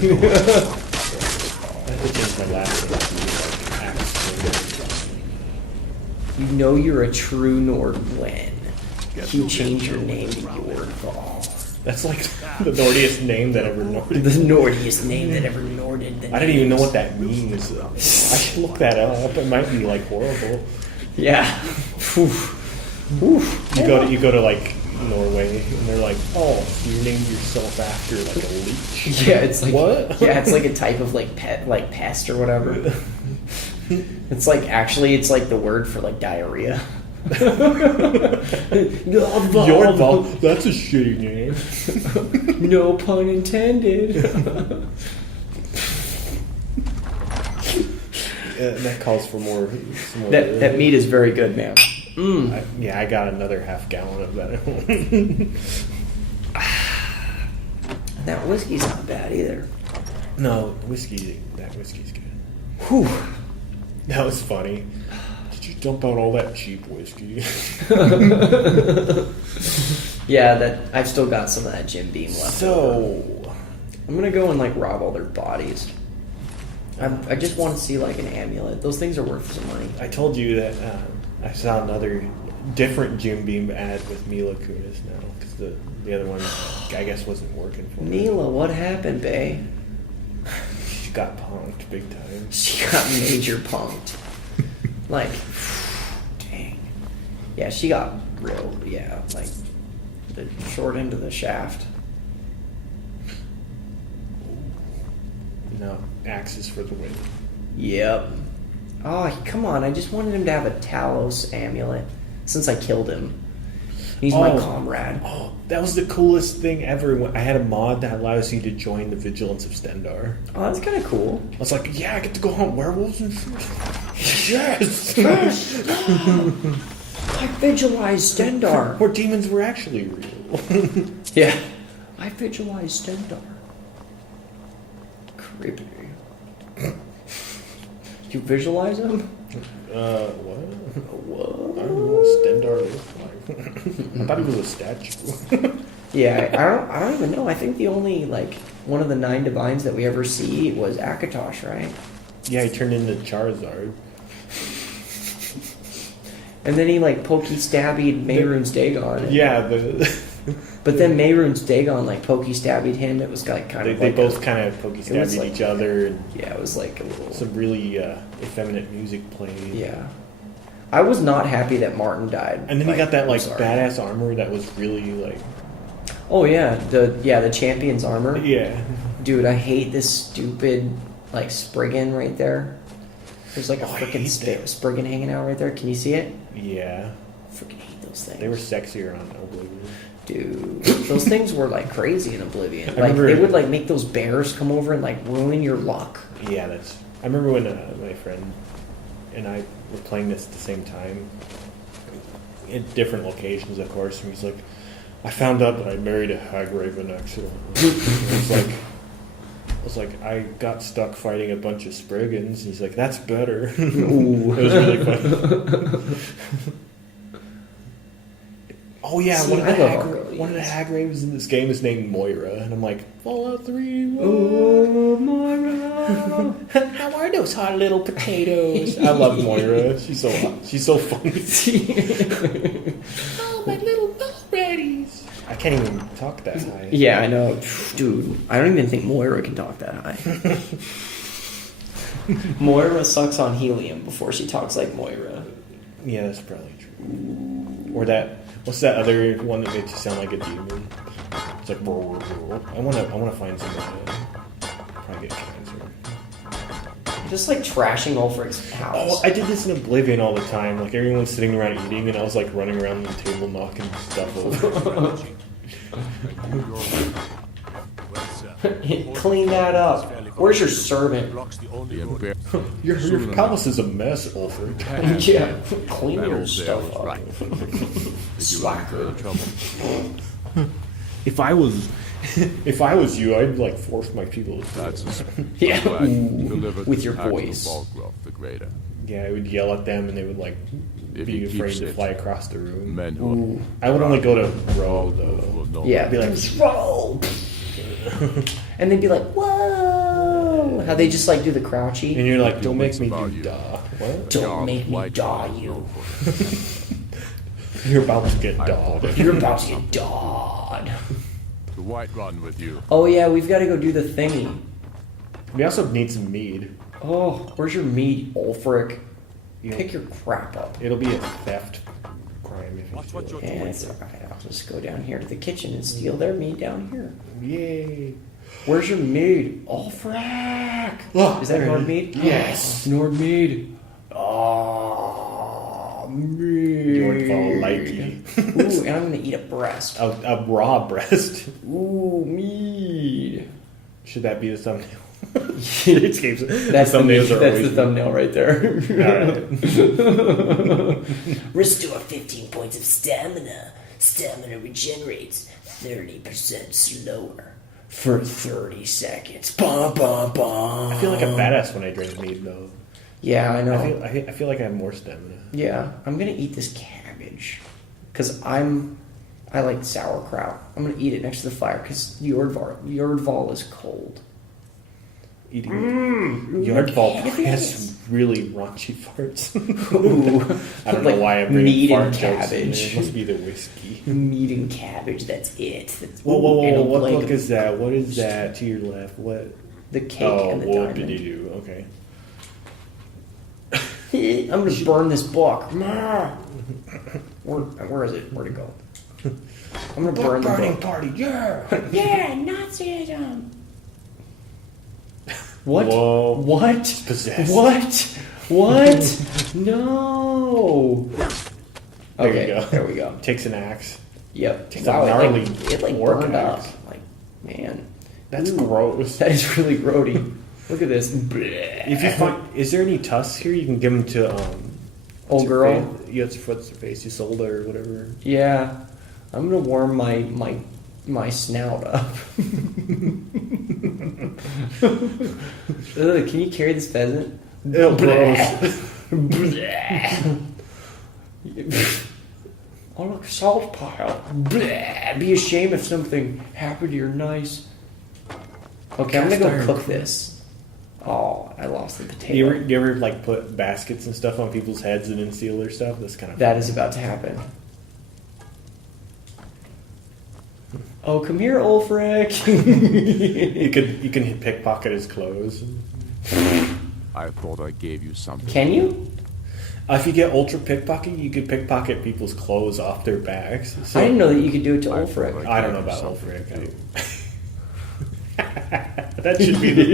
too. I have to change my last name to like Axe. You know you're a true Nord when you change your name to Jordval. That's like the Nordiest name that ever Norded. The Nordiest name that ever Norded. I didn't even know what that means. I should look that up. It might be like horrible. Yeah. You go to like Norway and they're like, oh, you named yourself after like a leech. Yeah, it's like what? Yeah, it's like a type of like pest or whatever. It's like it's like the word for like diarrhea. Jordval, that's a shitty name. No pun intended. That calls for more. That meat is very good, man. I got another half gallon of that. That whiskey's not bad either. No, that whiskey's good. Whew. That was funny. Did you dump out all that cheap whiskey? Yeah, I've still got some of that Jim Beam left. So I'm gonna go and like rob all their bodies. I just want to see like an amulet. Those things are worth some money. I told you that I saw another different Jim Beam ad with Mila Kunis now because the other one I guess wasn't working for me. Mila, what happened, bae? She got punked big time. She got major punked. Like, dang. Yeah, she got real. Yeah, like the short end of the shaft. No, axes for the win. Yep. Oh, come on. I just wanted him to have a Talos amulet since I killed him. He's my comrade. Oh, that was the coolest thing ever. I had a mod that allows you to join the Vigilance of Stendar. Oh, that's kind of cool. I was like, yeah, I get to go hunt werewolves and shit. Yes! I visualized Stendar. Or demons were actually real. Yeah. I visualized Stendar. Creepy. You visualize him? What? What? I don't know what Stendar looked like. I thought he was a statue. Yeah, I don't even know. I think the only like one of the 9 divines that we ever see was Akatosh, right? Yeah, he turned into Charizard. And then he like pokey stabbied Mehrunes Dagon. Yeah, but then Mehrunes Dagon like pokey stabbied him. It was like kind of they like both kind of pokey stabbed like, each other. And yeah, it was like a little some really effeminate music played. Yeah, I was not happy that Martin died. And then he got that like badass armor that was really like. Oh yeah, the champion's armor. Yeah, dude, I hate this stupid like Spriggan right there. There's like a freaking Spriggan hanging out right there. Can you see it? Yeah. I freaking hate those things. They were sexier on Oblivion. Dude, those things were like crazy in Oblivion. Like they would like make those bears come over and like ruin your luck. Yeah, I remember when my friend and I were playing this at the same time, in different locations, of course. And he's like, "I found out that I married a Hagraven accidentally." I was like, I got stuck fighting a bunch of Spriggans. And he's like, that's better. Ooh. It was really funny. Oh yeah, one of the Hagravens in this game is named Moira, and I'm like, Fallout 3. Oh, Moira. How are those hot little potatoes? I love Moira. She's so hot. She's so funny. Oh, my little buddies. I can't even talk that high. Yeah, I know. Dude, I don't even think Moira can talk that high. Moira sucks on helium before she talks like Moira. Yeah, that's probably true. Or what's that other one that makes you sound like a demon? It's like, bro. I wanna find someone to probably get cancer. Just like trashing Ulfric's house. Oh, I did this in Oblivion all the time. Like everyone's sitting around eating, and I was like running around the table knocking stuff over. Clean that up. Where's your servant? Your palace is a mess, Ulfric. Yeah, clean your stuff up. Slacker. If I was you, I'd like force my people to with your voice. Yeah, I would yell at them, and they would like be afraid to fly across the room. I would only go to row though. Yeah, I'd be like row, and they'd be like, whoa! How they just like do the crouchy, and you're like, don't make me do duh. What? Don't make me daw you. You're about to get dogged. You're about to get dawed. The White Run with you. Oh yeah, we've got to go do the thingy. We also need some mead. Oh, where's your meat, Ulfric? Yeah. Pick your crap up. It'll be a theft crime if you Watch steal what it. you're And doing. it's alright, I'll just go down here to the kitchen and steal their meat down here. Yay! Where's your meat, Ulfric? Oh, Is that there it is. Nordmead? Yes. Nordmead. Oh, mead. Jordval likey. Ooh, and I'm gonna eat a breast. A raw breast. Ooh, mead. Should that be the thumbnail? It escapes. That's the thumbnails are That's always the thumbnail right there. Alright. Restore 15 points of stamina. Stamina regenerates 30% slower for 30 seconds. Bum, bum, bum. I feel like a badass when I drink mead, though. Yeah, I know. I feel like I have more stamina. Yeah, I'm gonna eat this cabbage because I like sauerkraut. I'm gonna eat it next to the fire because Jordval is cold. Eating Yardval probably has some really raunchy farts. Ooh, I don't like know why I'm bringing meat fart and jokes in cabbage. there. It must be the whiskey. Meat and cabbage. That's it. Whoa! And a What blanket book is that? What is that to your left? What? the cake and the diamond. whoop-de-doo. Okay. I'm gonna burn this book. Where is it? Where'd it go? I'm gonna burn the burning book. party, yeah! Yeah, Nazism. What? Whoa. What? Possessed. What? No. There Okay, you go. there we go. Takes an axe. Yep. Takes a Wow, gnarly it like work burned up. axe. Like, man, That's Ooh. gross. that is really grody. Look at this. If you find, is there any tusks here? You can give them to Old girl. What's her face? Isolde or whatever. Yeah, I'm gonna warm my snout up. Ugh, can you carry this pheasant? Ew, gross. Oh, look, salt pile. Be ashamed if something happened to your nice. Okay, I'm gonna Cast go iron cook this. Oh, I lost the potato. You ever like put baskets and stuff on people's heads and then steal their stuff? That's kind of That is about to happen. Oh, come here, Ulfric. you can pickpocket his clothes. I thought I gave you something. Can you? If you get ultra pickpocket, you could pickpocket people's clothes off their backs. So, I didn't know that you could do it to Ulfric. I don't know about Ulfric. That should be the.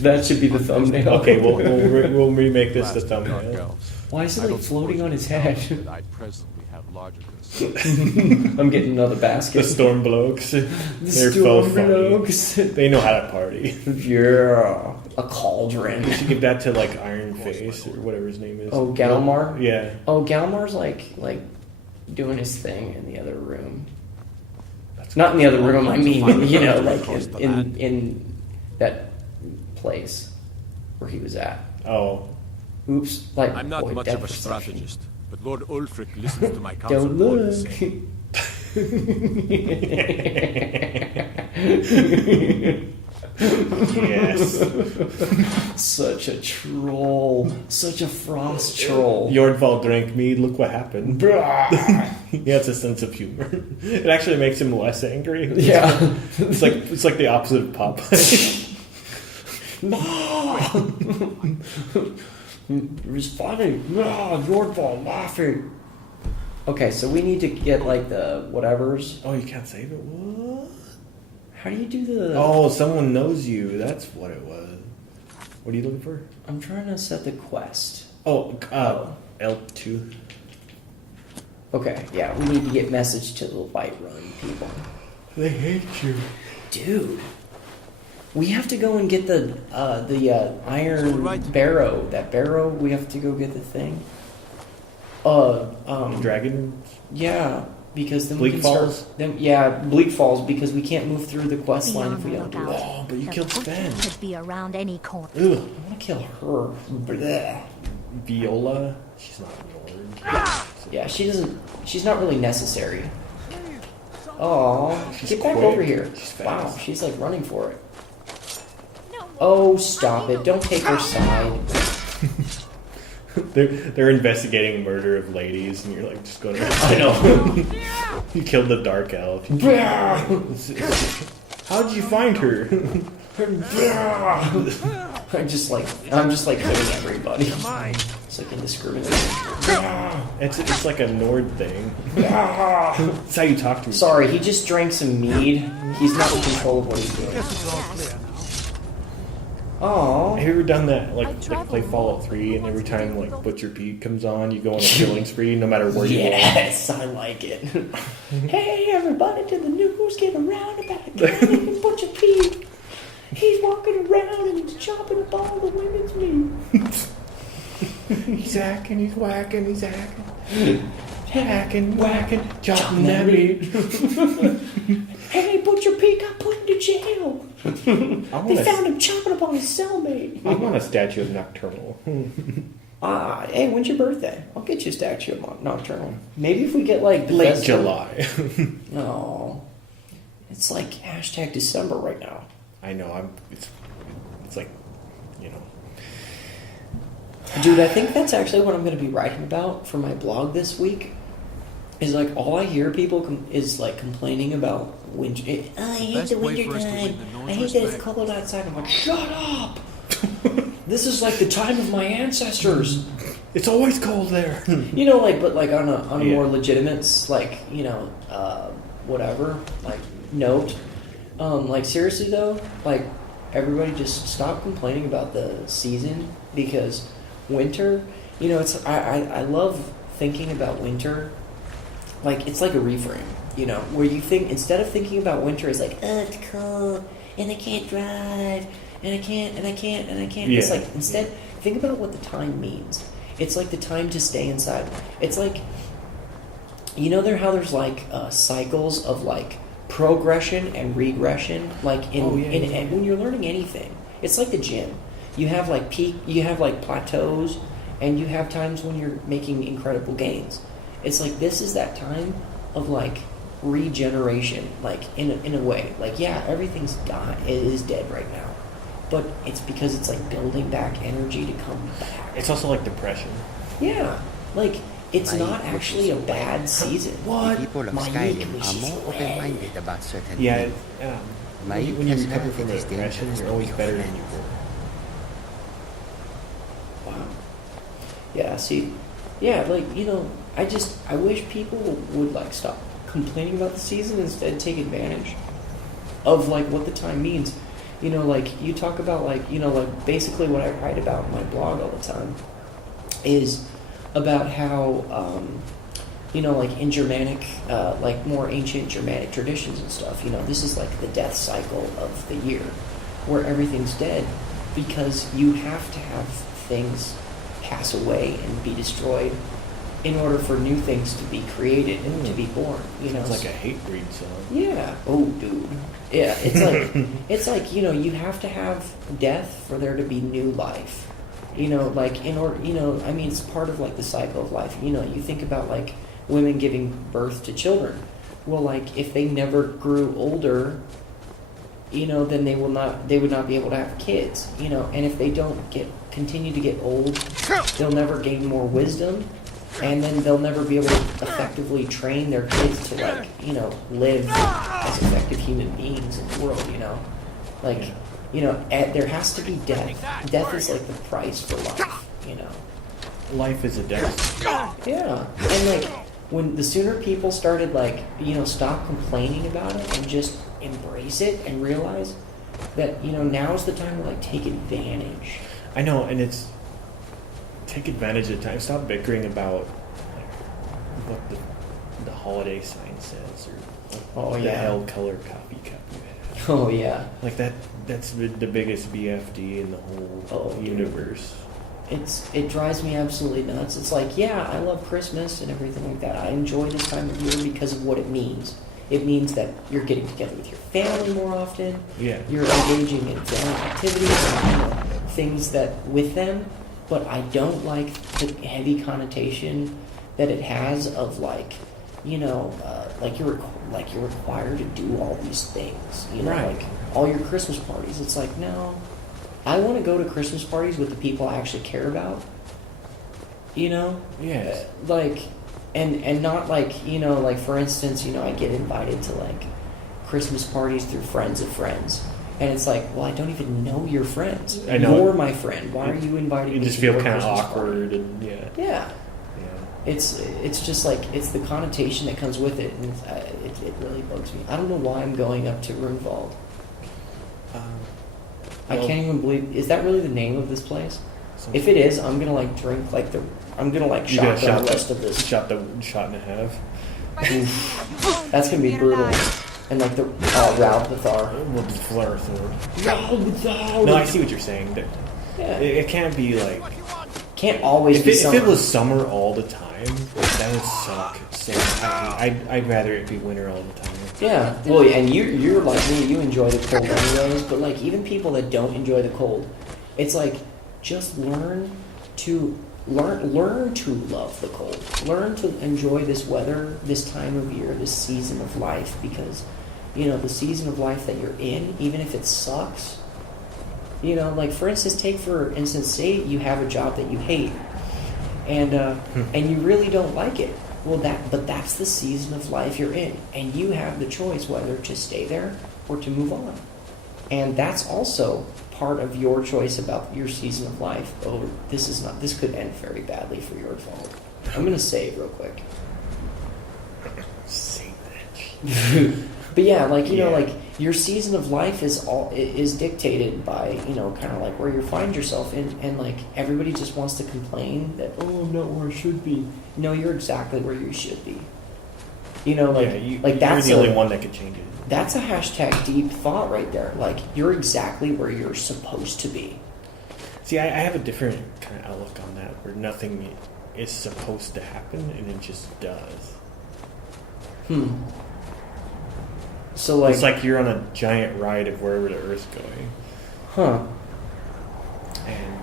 That should be the thumbnail. Okay, we'll remake this the thumbnail. Why is I it like don't floating on his suppose head? that I presently have larger concerns. I'm getting another The basket. Stormblokes. The They're so funny. Stormblokes. They know how to party. Yeah, a cauldron. You should give that to like Iron Face or whatever his name is. Oh, Galmar? Yeah. Oh, Galmar's like doing his thing in the other room. Not in the other room. I mean, you know, like in that place where he was at. Oh. Oops. Like I'm not boy, much death of a perception. strategist, but Lord Ulfric listens to my counsel Don't all the look. same. Yes. Such a troll. Such a frost troll. Jordval drank mead. Look what happened. He has a sense of humor. It actually makes him less angry. Yeah. It's like the opposite of Popeye. It was funny. Jordval laughing. Okay, so we need to get like the whatevers. Oh, you can't save it. What? How do you do the? Oh, someone knows you. That's what it was. What are you looking for? I'm trying to set the quest. Oh, L2. Okay, yeah, we need to get message to the White Run people. They hate you. Dude, we have to go and get the iron Right. barrow. That barrow, we have to go get the thing. Dragon. Yeah, because then Bleak we can Falls? start. Bleak Falls, because we can't move through the quest line if we don't do that. Oh, but you The killed butcher Sven. could be around any corner. Ugh. I want to kill her. Bleh. Viola. She's not ignored. Yeah, she doesn't. She's not really necessary. Oh, She's get back quick. over here! She's Wow, fast. she's like running for it. Oh, stop it. Don't take her side. They're investigating murder of ladies, and you're like just going. I know. You killed the dark elf. How'd you find her? I'm just like hitting everybody. It's like indiscriminate. It's like a Nord thing. That's how you talk to me. Sorry, he just drank some mead. He's not in control of what he's doing. Oh. Have you ever done that? Like play Fallout 3, and every time like Butcher Pete comes on, you go on a killing spree, no matter where you go. Yes, I like it. Hey, everybody to the news, get around about a guy named Butcher Pete. He's walking around and he's chopping up all the women's meat. He's hacking, he's whacking, he's hacking. Hacking, whacking, chopping that meat. Hey, Butcher Pete got put into jail. They found him chopping up on his cellmate. I want a statue of Nocturnal. Hey, when's your birthday? I'll get you a statue of Nocturnal. Maybe if we get like late July. No, it's like hashtag December right now. I know. It's like, you know. Dude, I think that's actually what I'm going to be writing about for my blog this week. Is like all I hear people is like complaining about winter. I hate the winter time. I hate that it's cold outside. I'm like, shut up! This is like the time of my ancestors. It's always cold there. You know, like, but like on a more legitimate, like, you know, whatever, like note. Like seriously though, like everybody just stop complaining about the season, because winter, you know, it's I love thinking about winter. Like, it's like a reframe, you know, where you think, instead of thinking about winter as like, oh, it's cold, and I can't drive, and I can't. Yeah. It's like, instead, think about what the time means. It's like the time to stay inside. It's like, you know, there's like cycles of like progression and regression, like and when you're learning anything. It's like the gym. You have like you have like plateaus, and you have times when you're making incredible gains. It's like this is that time of like regeneration, like in a way. Like, yeah, everything's it is dead right now, but it's because it's like building back energy to come back. It's also like depression. Yeah, like it's not actually a bad season. What? The people of Skyrim are more open-minded about certain yeah, things. When you recover from depression, you're always better than you were. Wow. Yeah. See. Yeah, like, you know, I wish people would like stop complaining about the season, instead take advantage of like what the time means. You know, like you talk about like, you know, like basically what I write about in my blog all the time is about how, you know, like in Germanic, like more ancient Germanic traditions and stuff, you know, this is like the death cycle of the year where everything's dead, because you have to have things pass away and be destroyed in order for new things to be created and to be born. You know, it's like a hate breed song. Yeah. Oh, dude. Yeah. It's like you know, you have to have death for there to be new life. You know, like in order. You know, I mean, it's part of like the cycle of life. You know, you think about like women giving birth to children. Well, like if they never grew older, you know, then they would not be able to have kids. You know, and if they don't continue to get old, they'll never gain more wisdom, and then they'll never be able to effectively train their kids to, like, you know, live as effective human beings in the world, you know? Like, you know, there has to be death. Death is like the price for life, you know? Life is a death. Yeah. And like, when the sooner people started, like, you know, stop complaining about it and just embrace it and realize that, you know, now's the time to like take advantage. I know, and it's take advantage of the time. Stop bickering about like, what the holiday sign says, or what the hell color coffee cup you have. Oh yeah, like that's the biggest BFD in the whole universe. It drives me absolutely nuts. It's like, yeah, I love Christmas and everything like that. I enjoy this time of year because of what it means. It means that you're getting together with your family more often. Yeah. You're engaging in family activities and, you know, things that with them. But I don't like the heavy connotation that it has of like, you know, like you're required to do all these things. You know, right. like all your Christmas parties. It's like, no, I want to go to Christmas parties with the people I actually care about. You know? Yes. Like, and not like, you know, like for instance, you know, I get invited to like Christmas parties through friends of friends. And it's like, well, I don't even know your friends. I know. You're my friend. Why are you inviting me? You just to feel your kind of Christmas awkward party? and yeah. Yeah. Yeah. It's just like, it's the connotation that comes with it, and it really bugs me. I don't know why I'm going up to Jorval. I well- can't even believe, is that really the name of this place? If it is, I'm gonna like drink like I'm gonna like You gotta shotgun the shot rest of this. shot and a half. Oof. That's gonna be brutal. And like the Ralphathar. Well, the flare sword. No, I see what you're saying. That Yeah. it can't be like Can't always if be it, summer. if it was summer all the time, that would suck. So I'd rather it be winter all the time. Yeah, well, and you're like me. You enjoy the cold anyways. But like even people that don't enjoy the cold, it's like just learn to love the cold. Learn to enjoy this weather, this time of year, this season of life. Because you know the season of life that you're in, even if it sucks. You know, like for instance, say you have a job that you hate, and you really don't like it. Well, but that's the season of life you're in, and you have the choice whether to stay there or to move on. And that's also part of your choice about your season of life. Oh, this could end very badly for Jordval. I'm gonna save real quick. Save that. But yeah, like you know, like your season of life is dictated by, you know, kind of like where you find yourself in, and like everybody just wants to complain that, oh, I'm not where I should be. No, you're exactly where you should be. You know, like that's you're the only one that could change it. That's a hashtag deep thought right there. Like you're exactly where you're supposed to be. See, I have a different kind of outlook on that, where nothing is supposed to happen and it just does. So like it's like you're on a giant ride of wherever the Earth's going. Huh. And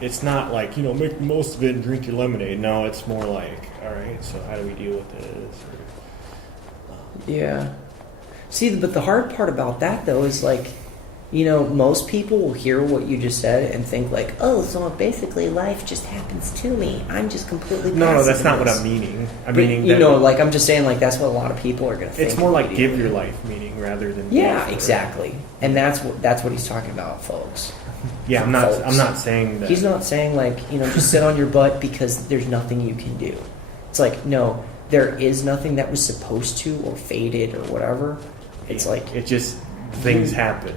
it's not like, you know, make the most of it and drink your lemonade. No, it's more like, all right, so how do we deal with this? Yeah. See, but the hard part about that, though, is like, you know, most people will hear what you just said and think like, oh, so basically life just happens to me. I'm just completely passive. No, that's in not what this. I'm meaning. I'm But, meaning you that know, like I'm just saying, like that's what a lot of people are going to think. it's more like immediately. give your life meaning rather than Yeah, go for it. exactly. And that's what he's talking about, folks. Yeah, I'm not saying that. He's not saying like, you know, just sit on your butt because there's nothing you can do. It's like, no, there is nothing that was supposed to or fated or whatever. It's like it just things happen.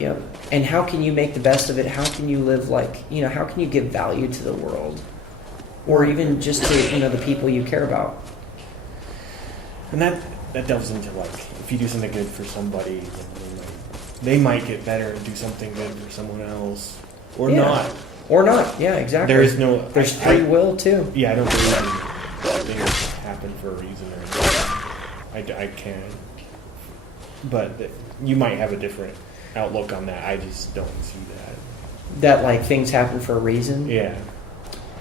Yeah, and how can you make the best of it? How can you live like, you know, how can you give value to the world? Or even just to, you know, the people you care about? And that delves into like, if you do something good for somebody, then they might get better and do something good for someone else. Or not. Or not, yeah, exactly. There's free will too. Yeah, I don't believe in things happen for a reason or anything. I can. But you might have a different outlook on that. I just don't see that. That like things happen for a reason? Yeah.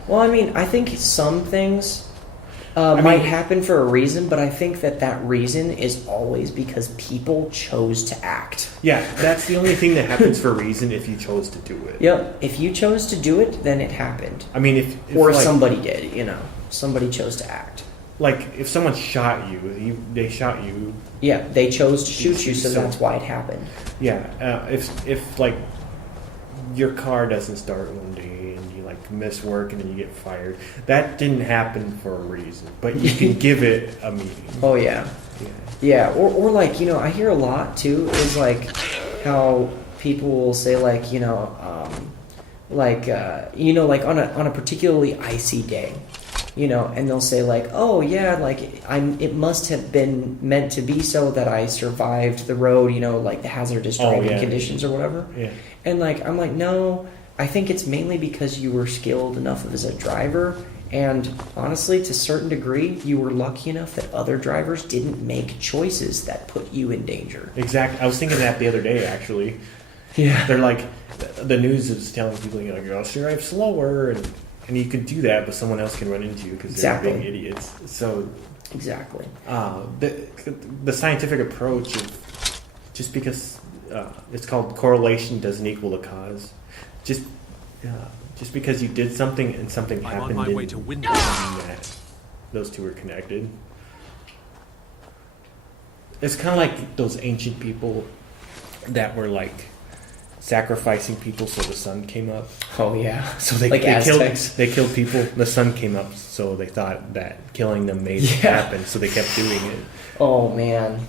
Well, I mean, I think some things might happen for a reason, but I think that reason is always because people chose to act. Yeah, that's the only thing that happens for a reason if you chose to do it. Yep. If you chose to do it, then it happened. I mean, if or like, somebody did, you know. Somebody chose to act. Like, if someone shot you, they shot you. Yeah, they chose to shoot you, so that's why it happened. Yeah, if like your car doesn't start one day and you like miss work and then you get fired, that didn't happen for a reason, but you can give it a meaning. Oh yeah, yeah. Or like, you know, I hear a lot too is like how people will say like, you know, you know, like on a particularly icy day. You know, and they'll say like, "Oh yeah, like it must have been meant to be so that I survived the road, you know, like the hazardous driving conditions or whatever." Yeah. And like I'm like, "No, I think it's mainly because you were skilled enough as a driver, and honestly, to a certain degree, you were lucky enough that other drivers didn't make choices that put you in danger." Exactly. I was thinking that the other day actually. Yeah. They're like, the news is telling people, you know, you're to drive slower and you can do that, but someone else can run into you because they're being idiots. So exactly, the scientific approach of just because it's called correlation doesn't equal the cause. Just because you did something and something I'm happened on my way to didn't Windhelm. mean that those two are connected. It's kind of like those ancient people that were like sacrificing people so the sun came up. Oh yeah. So they, Like Aztecs. they killed people. The sun came up, so they thought that killing them made it Yeah. happen. So they kept doing it. Oh man.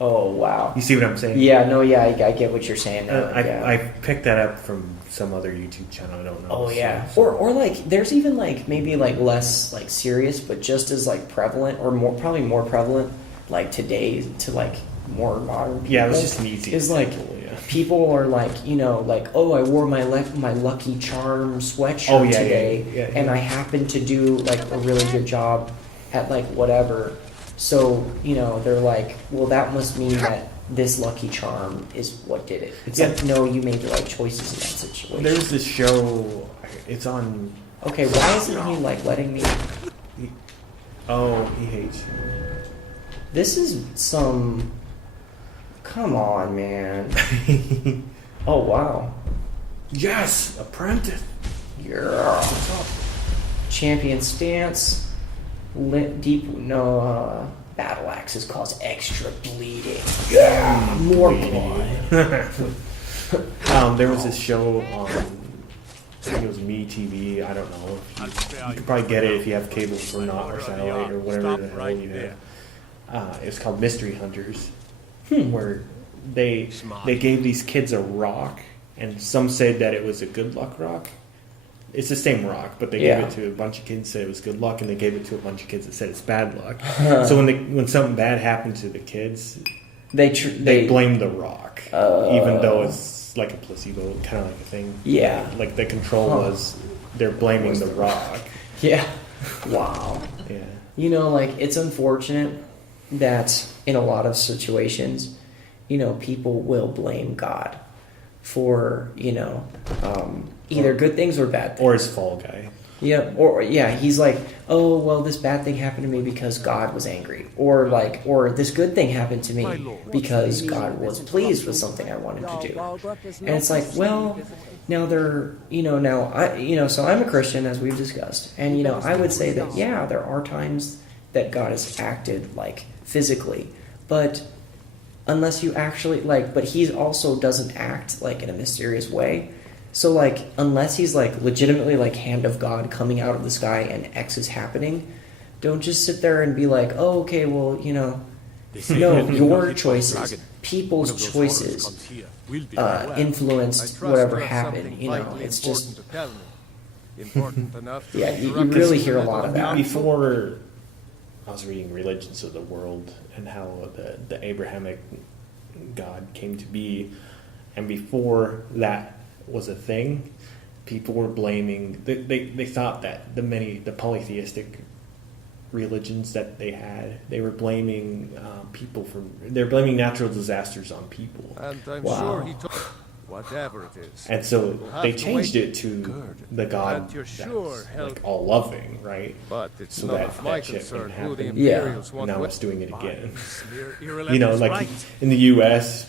Oh wow. You see what I'm saying? Yeah. No. Yeah. I get what you're saying now. Yeah. I picked that up from some other YouTube channel. I don't know. Oh yeah, or like there's even like maybe like less like serious, but just as like prevalent or more probably more prevalent like today to like more modern people. Yeah, it was just an easy Is like example, yeah. people are like like oh I wore my my Lucky Charm sweatshirt Oh, yeah, today yeah. and I happened to do like a really good job at like whatever. So they're like, well that must mean that this Lucky Charm is what did it. It's like, no, you made the right choices in that situation. There's this show. It's on. Okay, why isn't he like letting me? He hates. This is some. Come on, man. Oh wow. Yes, apprentice. Yeah. Champion stance. Deep battle axes cause extra bleeding. Yeah, more blood. There was this show on. I think it was Me TV. I don't know. You could probably get it if you have cable or not, or satellite or whatever the hell you have. It's called Mystery Hunters, where they gave these kids a rock, and some said that it was a good luck rock. It's the same rock, but they gave it to a bunch of kids that said it was good luck, and they gave it to a bunch of kids that said it's bad luck. So when something bad happened to the kids, they blamed the rock, even though it's like a placebo kind of like a thing. Yeah, like the control was they're blaming the rock. Yeah. Wow. Yeah. Like it's unfortunate that in a lot of situations, people will blame God for either good things or bad things. Or his fall guy. Yeah, or he's like, oh well, this bad thing happened to me because God was angry, or this good thing happened to me because God was pleased with something I wanted to do. And it's like, well, now they're, now I, so I'm a Christian, as we've discussed, and I would say that there are times that God has acted like physically, but unless you actually but he also doesn't act like in a mysterious way. So unless he's legitimately hand of God coming out of the sky and X is happening, don't just sit there and be like, oh, okay, well, no, your choices, people's choices influenced whatever happened. It's just important enough. Yeah, you really hear a lot of that. Before I was reading Religions of the World and how the Abrahamic God came to be, and before that was a thing, people were blaming. They thought that the polytheistic religions that they had, they were blaming they're blaming natural disasters on people. And I'm Wow. sure he took whatever it is. And so You'll have they to changed wait. it to Good. the God And you're that's sure help- all loving, right? But it's So none that- of my that shit concern can who the happen. Imperials And want now to- it's doing it again. You're Like in the U.S.,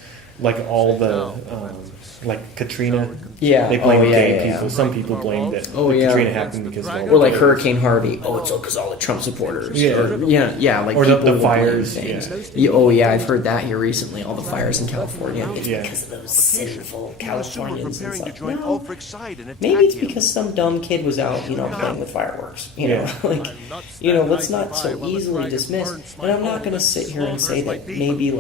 all the like Katrina. Yeah. They blame Oh, yeah, gay yeah, people. yeah. Some people blame that Oh, yeah. Katrina happened because of all Or like the- Hurricane Harvey. Oh, it's all because all the Trump supporters. Yeah. Or, like Or the people will blame fires, things. yeah. Oh yeah, I've heard that here recently. All the fires in California. Yeah. Because of those sinful Californians. It's like, join no, Ulfric's side and attack maybe it's him. because some dumb kid was out, playing with fireworks. Yeah. Let's not so easily dismiss. And I'm not going to sit here and say that maybe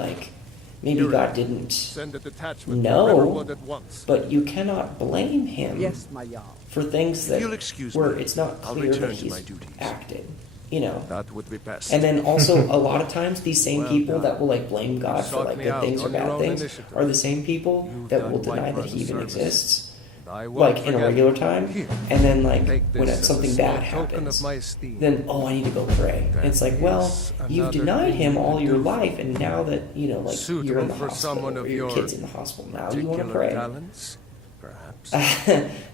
God didn't Send a detachment know, to Riverwood at once. but you cannot blame him Yes, my Jarl. for things that you'll excuse where me, it's not I'll clear return that to he's my duties. acted. That would be best. And then also a lot of times these same Well people done. that will blame God for sought me good out things or on your bad own things initiative. are the same people You've that done will quite deny that brother he even service. exists. I won't In a forget regular it. time, Here, and then take when this as a something small bad token happens, of my esteem. then I need to go pray. And it's like, That well, is you've another denied thing him you all can your do. life, and now that you're in the Suitable for hospital, someone or of your your kid's in the hospital, now you want to particular pray. talents, perhaps.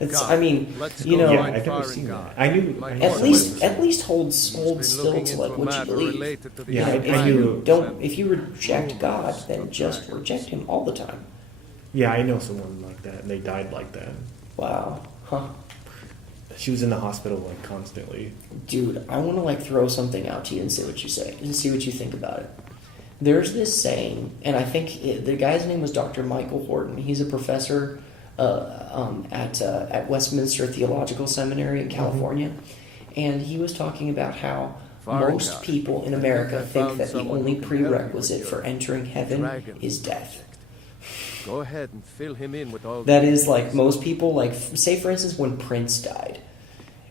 It's, God, I mean, let's go Yeah, find I've never Fire seen and that. God. I knew. My I knew at horse least was- at least hold He's still been to looking what into a you matter believe. related to the Yeah, If I you knew- don't, if you reject God, then just reject Him all the time. Yeah, I know someone like that, and they died like that. Wow. Huh. She was in the hospital like constantly. Dude, I want to like throw something out to you and see what you say and see what you think about it. There's this saying, and I think the guy's name was Dr. Michael Horton. He's a professor at Westminster Theological Seminary in California, and he was talking about how most people in America think that the only prerequisite for entering heaven is death. Go ahead and fill him in with all That is like most people, like say for instance when Prince died,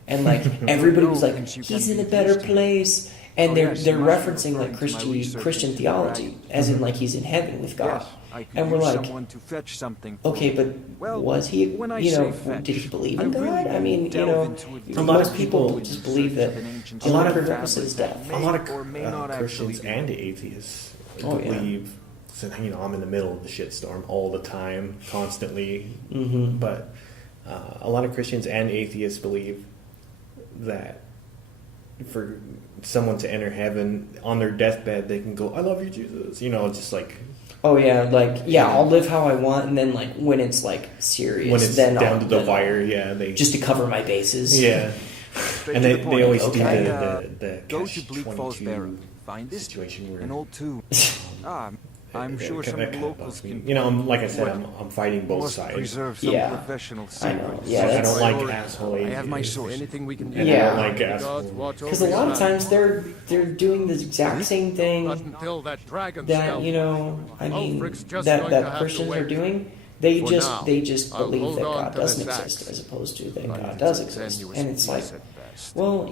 and like everybody was like he's in a better place, and they're referencing like Christian theology, as in like he's in heaven with God, and we're like, okay, but was he? Did he believe in God? I mean, most people just believe that a lot of prerequisite is death. A lot of Christians and atheists believe. So, I'm in the middle of the shitstorm all the time, constantly. Mm-hmm. But a lot of Christians and atheists believe that for someone to enter heaven on their deathbed, they can go, "I love you, Jesus." Just like. Oh yeah, like I'll live how I want, and then like when it's like serious, when it's then down to the wire, they just to cover my bases. Yeah, and they always do the go to Bleak Falls Barrow. Find this situation where an old tomb. I'm sure some locals can. Like I said, I'm fighting both sides. Preserve some professional I know. secrets. Yeah, I don't like asshole atheists. I have my source. anything we can do. And I don't like asshole. Because a lot of times they're doing the exact same thing Not until that dragon that that Christians are doing. They just believe that God doesn't exist, as opposed to that God does exist, and it's like, well,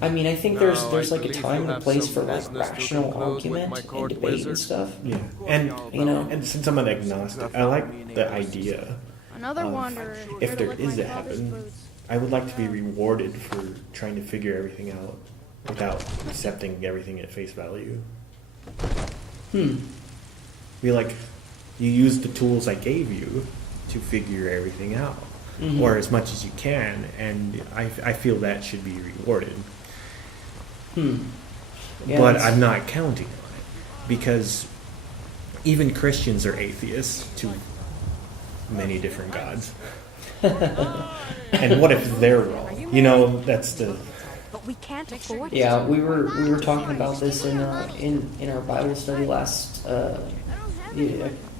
I think there's like a time and a place for like rational argument and debate and stuff. Yeah, and since I'm an agnostic, I like the idea. Another wanderer. If there is a heaven, I would like to be rewarded for trying to figure everything out without accepting everything at face value. Be like, you use the tools I gave you to figure everything out, or as much as you can, and I feel that should be rewarded. Yeah, but I'm not counting on it, because even Christians are atheists to many different gods. And what if they're wrong? That's the. But we can't afford. Yeah, we were talking about this in our Bible study last.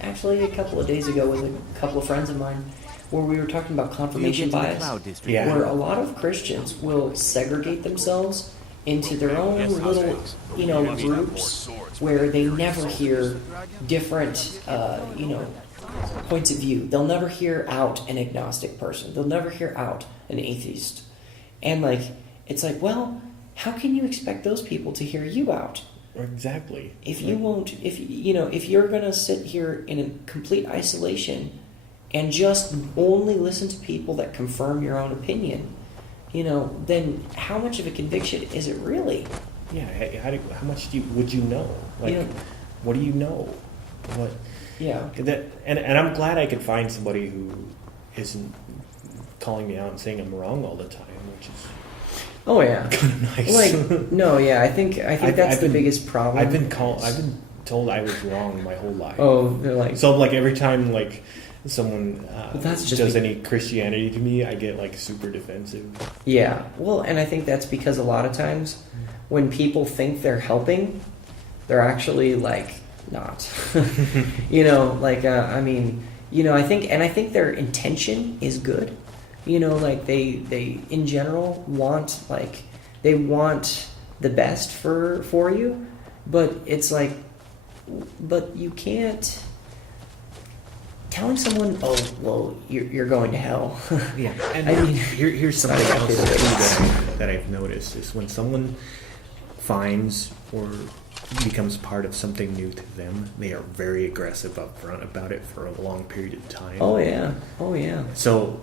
Actually, a couple of days ago with a couple of friends of mine, where we were talking about confirmation bias, where a lot of Christians will segregate themselves into their own little, groups, where they never hear different, points of view. They'll never hear out an agnostic person. They'll never hear out an atheist. And it's like, well, how can you expect those people to hear you out? Exactly. If you won't, if you're going to sit here in a complete isolation and just only listen to people that confirm your own opinion, then how much of a conviction is it really? Yeah. How much would you know? What do you know? What? Yeah. And I'm glad I could find somebody who isn't calling me out and saying I'm wrong all the time, which is. Oh yeah, kind of nice. No, yeah, I think that's the biggest problem. I've been told I was wrong my whole life. Oh, they're like. So every time someone does any Christianity to me, I get super defensive. Yeah, well, and I think that's because a lot of times when people think they're helping, they're actually not. I think their intention is good. They in general want they want the best for you, but it's but you can't telling someone, oh well, you're going to hell. Yeah, and here's something else that I've noticed is when someone finds or becomes part of something new to them, they are very aggressive up front about it for a long period of time. Oh yeah. So.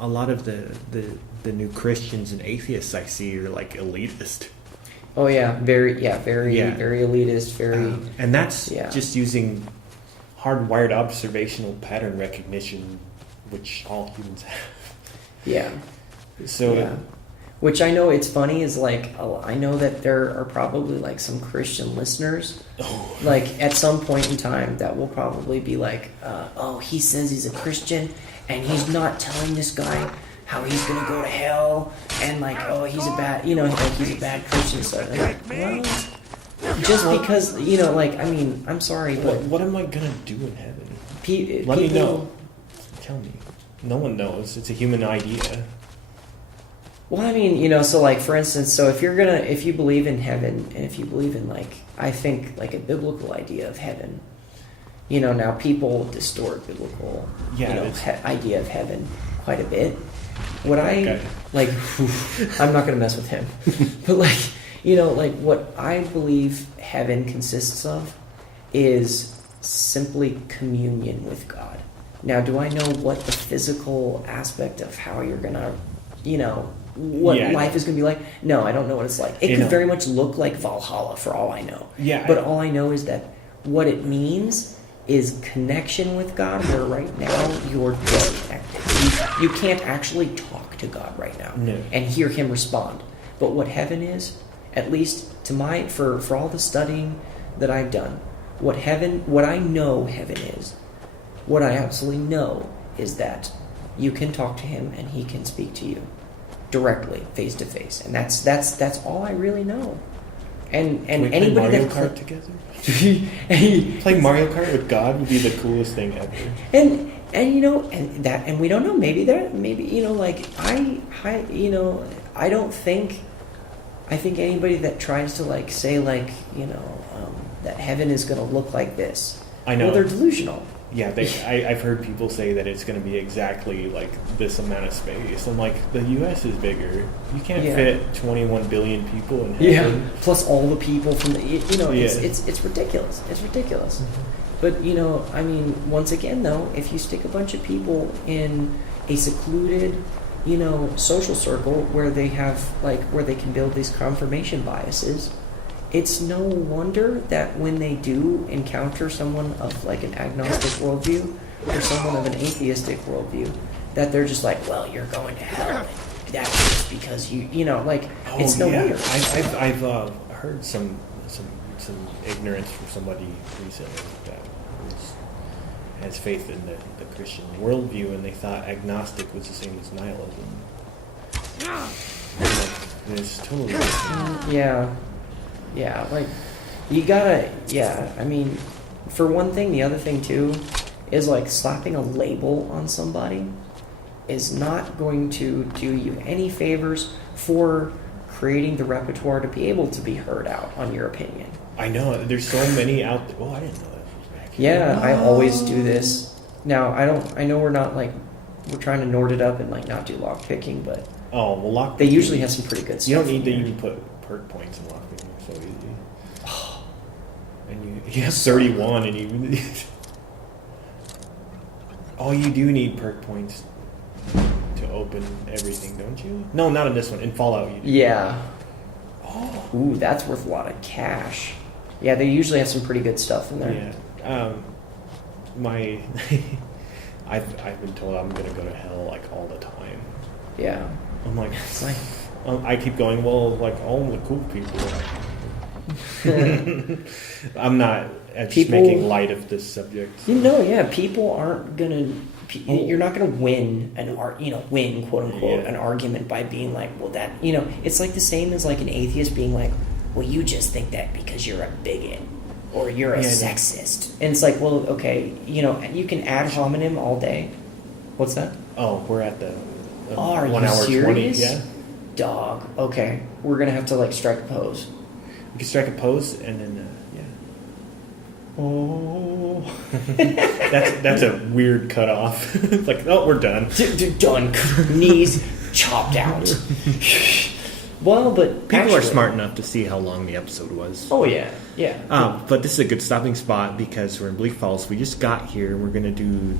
A lot of the new Christians and atheists I see are elitist. Oh yeah, very elitist, very. And that's just using hardwired observational pattern recognition, which all humans have. Yeah. So. Yeah. Which I know it's funny is like, I know that there are probably like some Christian listeners, like at some point in time that will probably be like, oh, he says he's a Christian and he's not telling this guy how he's gonna go to hell and like, oh, he's a bad, like he's a bad Christian. So I'm like, well, just because, like, I mean, I'm sorry, but what am I gonna do in heaven? Let me know. Tell me. No one knows. It's a human idea. Well, I mean, so like for instance, so if you believe in heaven, and if you believe in like, I think like a biblical idea of heaven, now people distort biblical, idea of heaven quite a bit. What I like, I'm not going to mess with him, but like, like what I believe heaven consists of is simply communion with God. Now, do I know what the physical aspect of how you're gonna, what life is going to be like? No, I don't know what it's like. It could very much look like Valhalla for all I know. Yeah. But all I know is that what it means is connection with God, where right now you're disconnected. You can't actually talk to God right now and hear him respond. But what heaven is, at least to for all the studying that I've done, what I know heaven is, what I absolutely know is that you can talk to him and he can speak to you directly, face to face, and that's all I really know. And can we play anybody Mario Kart together? Playing Mario Kart with God would be the coolest thing ever. And we don't know. Maybe like I don't think. I think anybody that tries to like say like that heaven is going to look like this. I know. Well, they're delusional. Yeah, I've heard people say that it's going to be exactly like this amount of space. I'm like, the U.S. is bigger. You can't fit 21 billion people in heaven. Yeah, plus all the people from the, it's ridiculous. It's ridiculous. Mm-hmm. But, I mean, once again, though, if you stick a bunch of people in a secluded, social circle where they have, where they can build these confirmation biases, it's no wonder that when they do encounter someone of like an agnostic worldview or someone of an atheistic worldview, that they're just like, well, you're going to hell. That's just because it's no wonder. I've heard some ignorance from somebody recently that has faith in the Christian worldview, and they thought agnostic was the same as nihilism. It's totally different. Yeah, like, you gotta, I mean, for one thing, the other thing, too, is, like, slapping a label on somebody is not going to do you any favors for creating the repertoire to be able to be heard out on your opinion. I know, there's so many out there. Oh, I didn't know that. Yeah, I always do this. Now, I know we're not, like, we're trying to nord it up and, like, not do lock picking, but... Oh, well, lock they usually have some pretty good stuff. You don't need to even put perk points in lock picking. So easy. And you have 31 and you... Oh, you do need perk points to open everything, don't you? No, not in this one. In Fallout you do. Yeah. Oh. Ooh, that's worth a lot of cash. Yeah, they usually have some pretty good stuff in there. Yeah. I've been told I'm going to go to hell like all the time. Yeah. I'm like... It's like I keep going, well, like all the cool people... I'm not just making light of this subject. People aren't gonna. You're not gonna win win quote unquote an argument by being like, well, that it's like the same as like an atheist being like, well, you just think that because you're a bigot or you're a sexist, and it's like, well, okay, you can ad hominem all day. What's that? Oh, we're at the 1 hour serious? 20. Yeah, dog. Okay, we're gonna have to like strike a pose. You can strike a pose and then, Oh. that's a weird cutoff. It's like, oh, we're done. Done. Knees chopped out. Well, but people are smart enough to see how long the episode was. Oh, yeah. Yeah. But this is a good stopping spot because we're in Bleak Falls. We just got here. We're going to do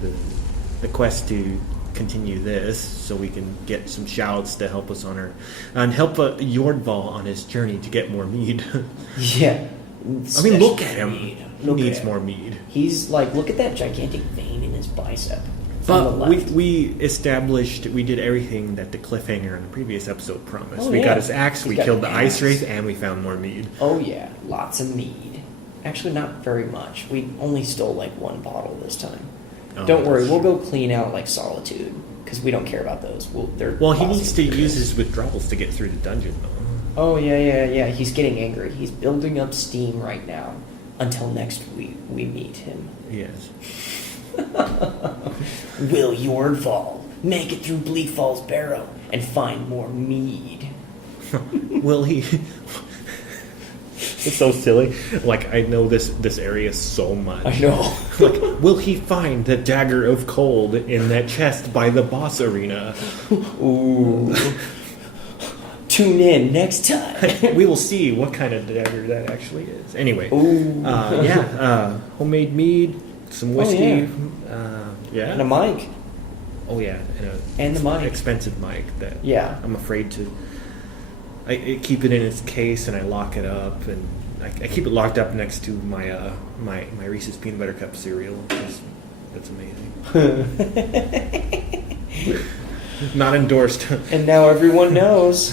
the quest to continue this so we can get some shouts to help us and help Jordval on his journey to get more mead. Yeah. I mean, look at him. He needs more mead. He's like, look at that gigantic vein in his bicep. But we established, we did everything that the cliffhanger in the previous episode promised. Oh, we yeah. got his axe, we killed the ice axe. wraith, and we found more mead. Oh yeah, lots of mead. Actually, not very much. We only stole like one bottle this time. Oh, Don't worry, that's we'll true. go clean out like Solitude because we don't care about those. Well, he needs to use his withdrawals to get through the dungeon, though. Oh yeah. He's getting angry. He's building up steam right now until next week we meet him. Yes. Will Jordval make it through Bleak Falls Barrow and find more mead? Will he? It's so silly. Like, I know this area so much. I know. Like, will he find the dagger of cold in that chest by the boss arena? Ooh. Tune in next time. We will see what kind of dagger that actually is. Anyway, Ooh. homemade mead, some whiskey, And a mic. Oh yeah, And the mic. expensive mic that I'm afraid to. I keep it in its case and I lock it up, and I keep it locked up next to my my Reese's peanut butter cup cereal. That's amazing. Not endorsed. And now everyone knows.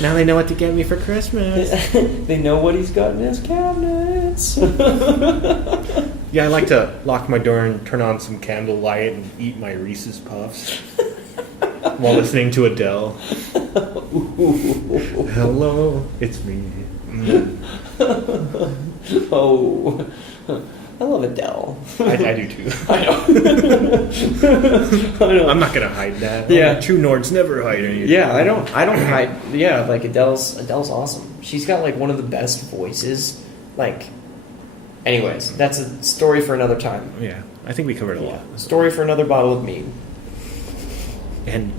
Now they know what to get me for Christmas. They know what he's got in his cabinets. Yeah, I like to lock my door and turn on some candlelight and eat my Reese's Puffs while listening to Adele. Hello, it's me. Oh, I love Adele. I do too. I know. I'm not gonna hide that. Yeah. True Nords never hide anything. Yeah, I don't hide. Yeah, like Adele's awesome. She's got like one of the best voices. Like, anyways, that's a story for another time. Yeah, I think we covered a lot. Story for another bottle of mead. And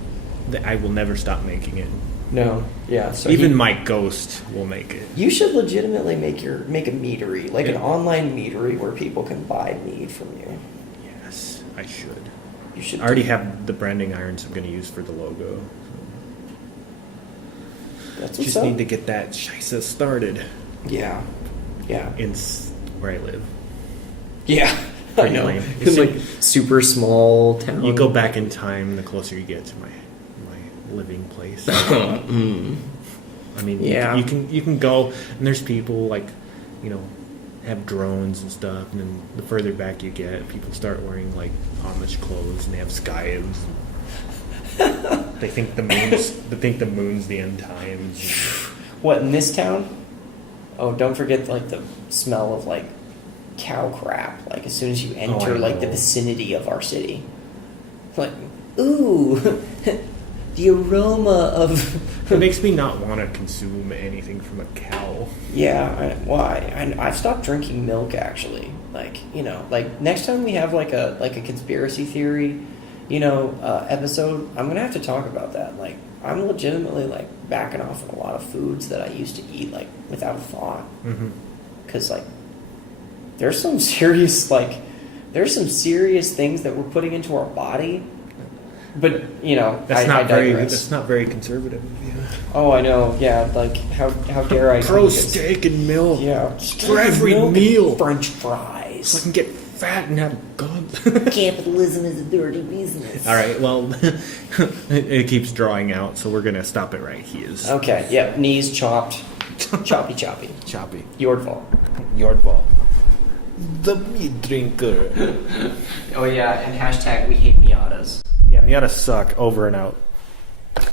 I will never stop making it. No, yeah. So even my ghost will make it. You should legitimately make a meadery, like an online meadery where people can buy mead from you. Yes, I should. You should. I already have the branding irons I'm going to use for the logo. That's Just need to get that shisa started. Yeah. In where I live. Yeah. I know. Lame. It's like super small town. You go back in time, the closer you get to my living place. I mean, yeah. you can go, and there's people like, have drones and stuff, and then the further back you get, people start wearing like Amish clothes, and they have skyves. They think the moon's the end times. What, in this town? Oh, don't forget like the smell of like cow crap. Like as soon as you enter like the vicinity of our city, like ooh. The aroma of... It makes me not want to consume anything from a cow. Yeah, I've stopped drinking milk, actually. Like, like, next time we have, like a conspiracy theory, episode, I'm going to have to talk about that. Like, I'm legitimately, like, backing off of a lot of foods that I used to eat, like, without a thought. Because, like, there's some serious things that we're putting into our body. But that's I digress. That's not very conservative of you. Oh, I know. Yeah, like how dare I? Pro steak and milk. Yeah, for every meal. French fries. So I can get fat and have guns. Capitalism is a dirty business. All right. Well, it keeps drawing out, so we're gonna stop it right here. Okay. Yeah. Knees chopped. Choppy. Jordval. The meat drinker. Oh yeah, and hashtag we hate Miatas. Yeah, Miatas suck. Over and out.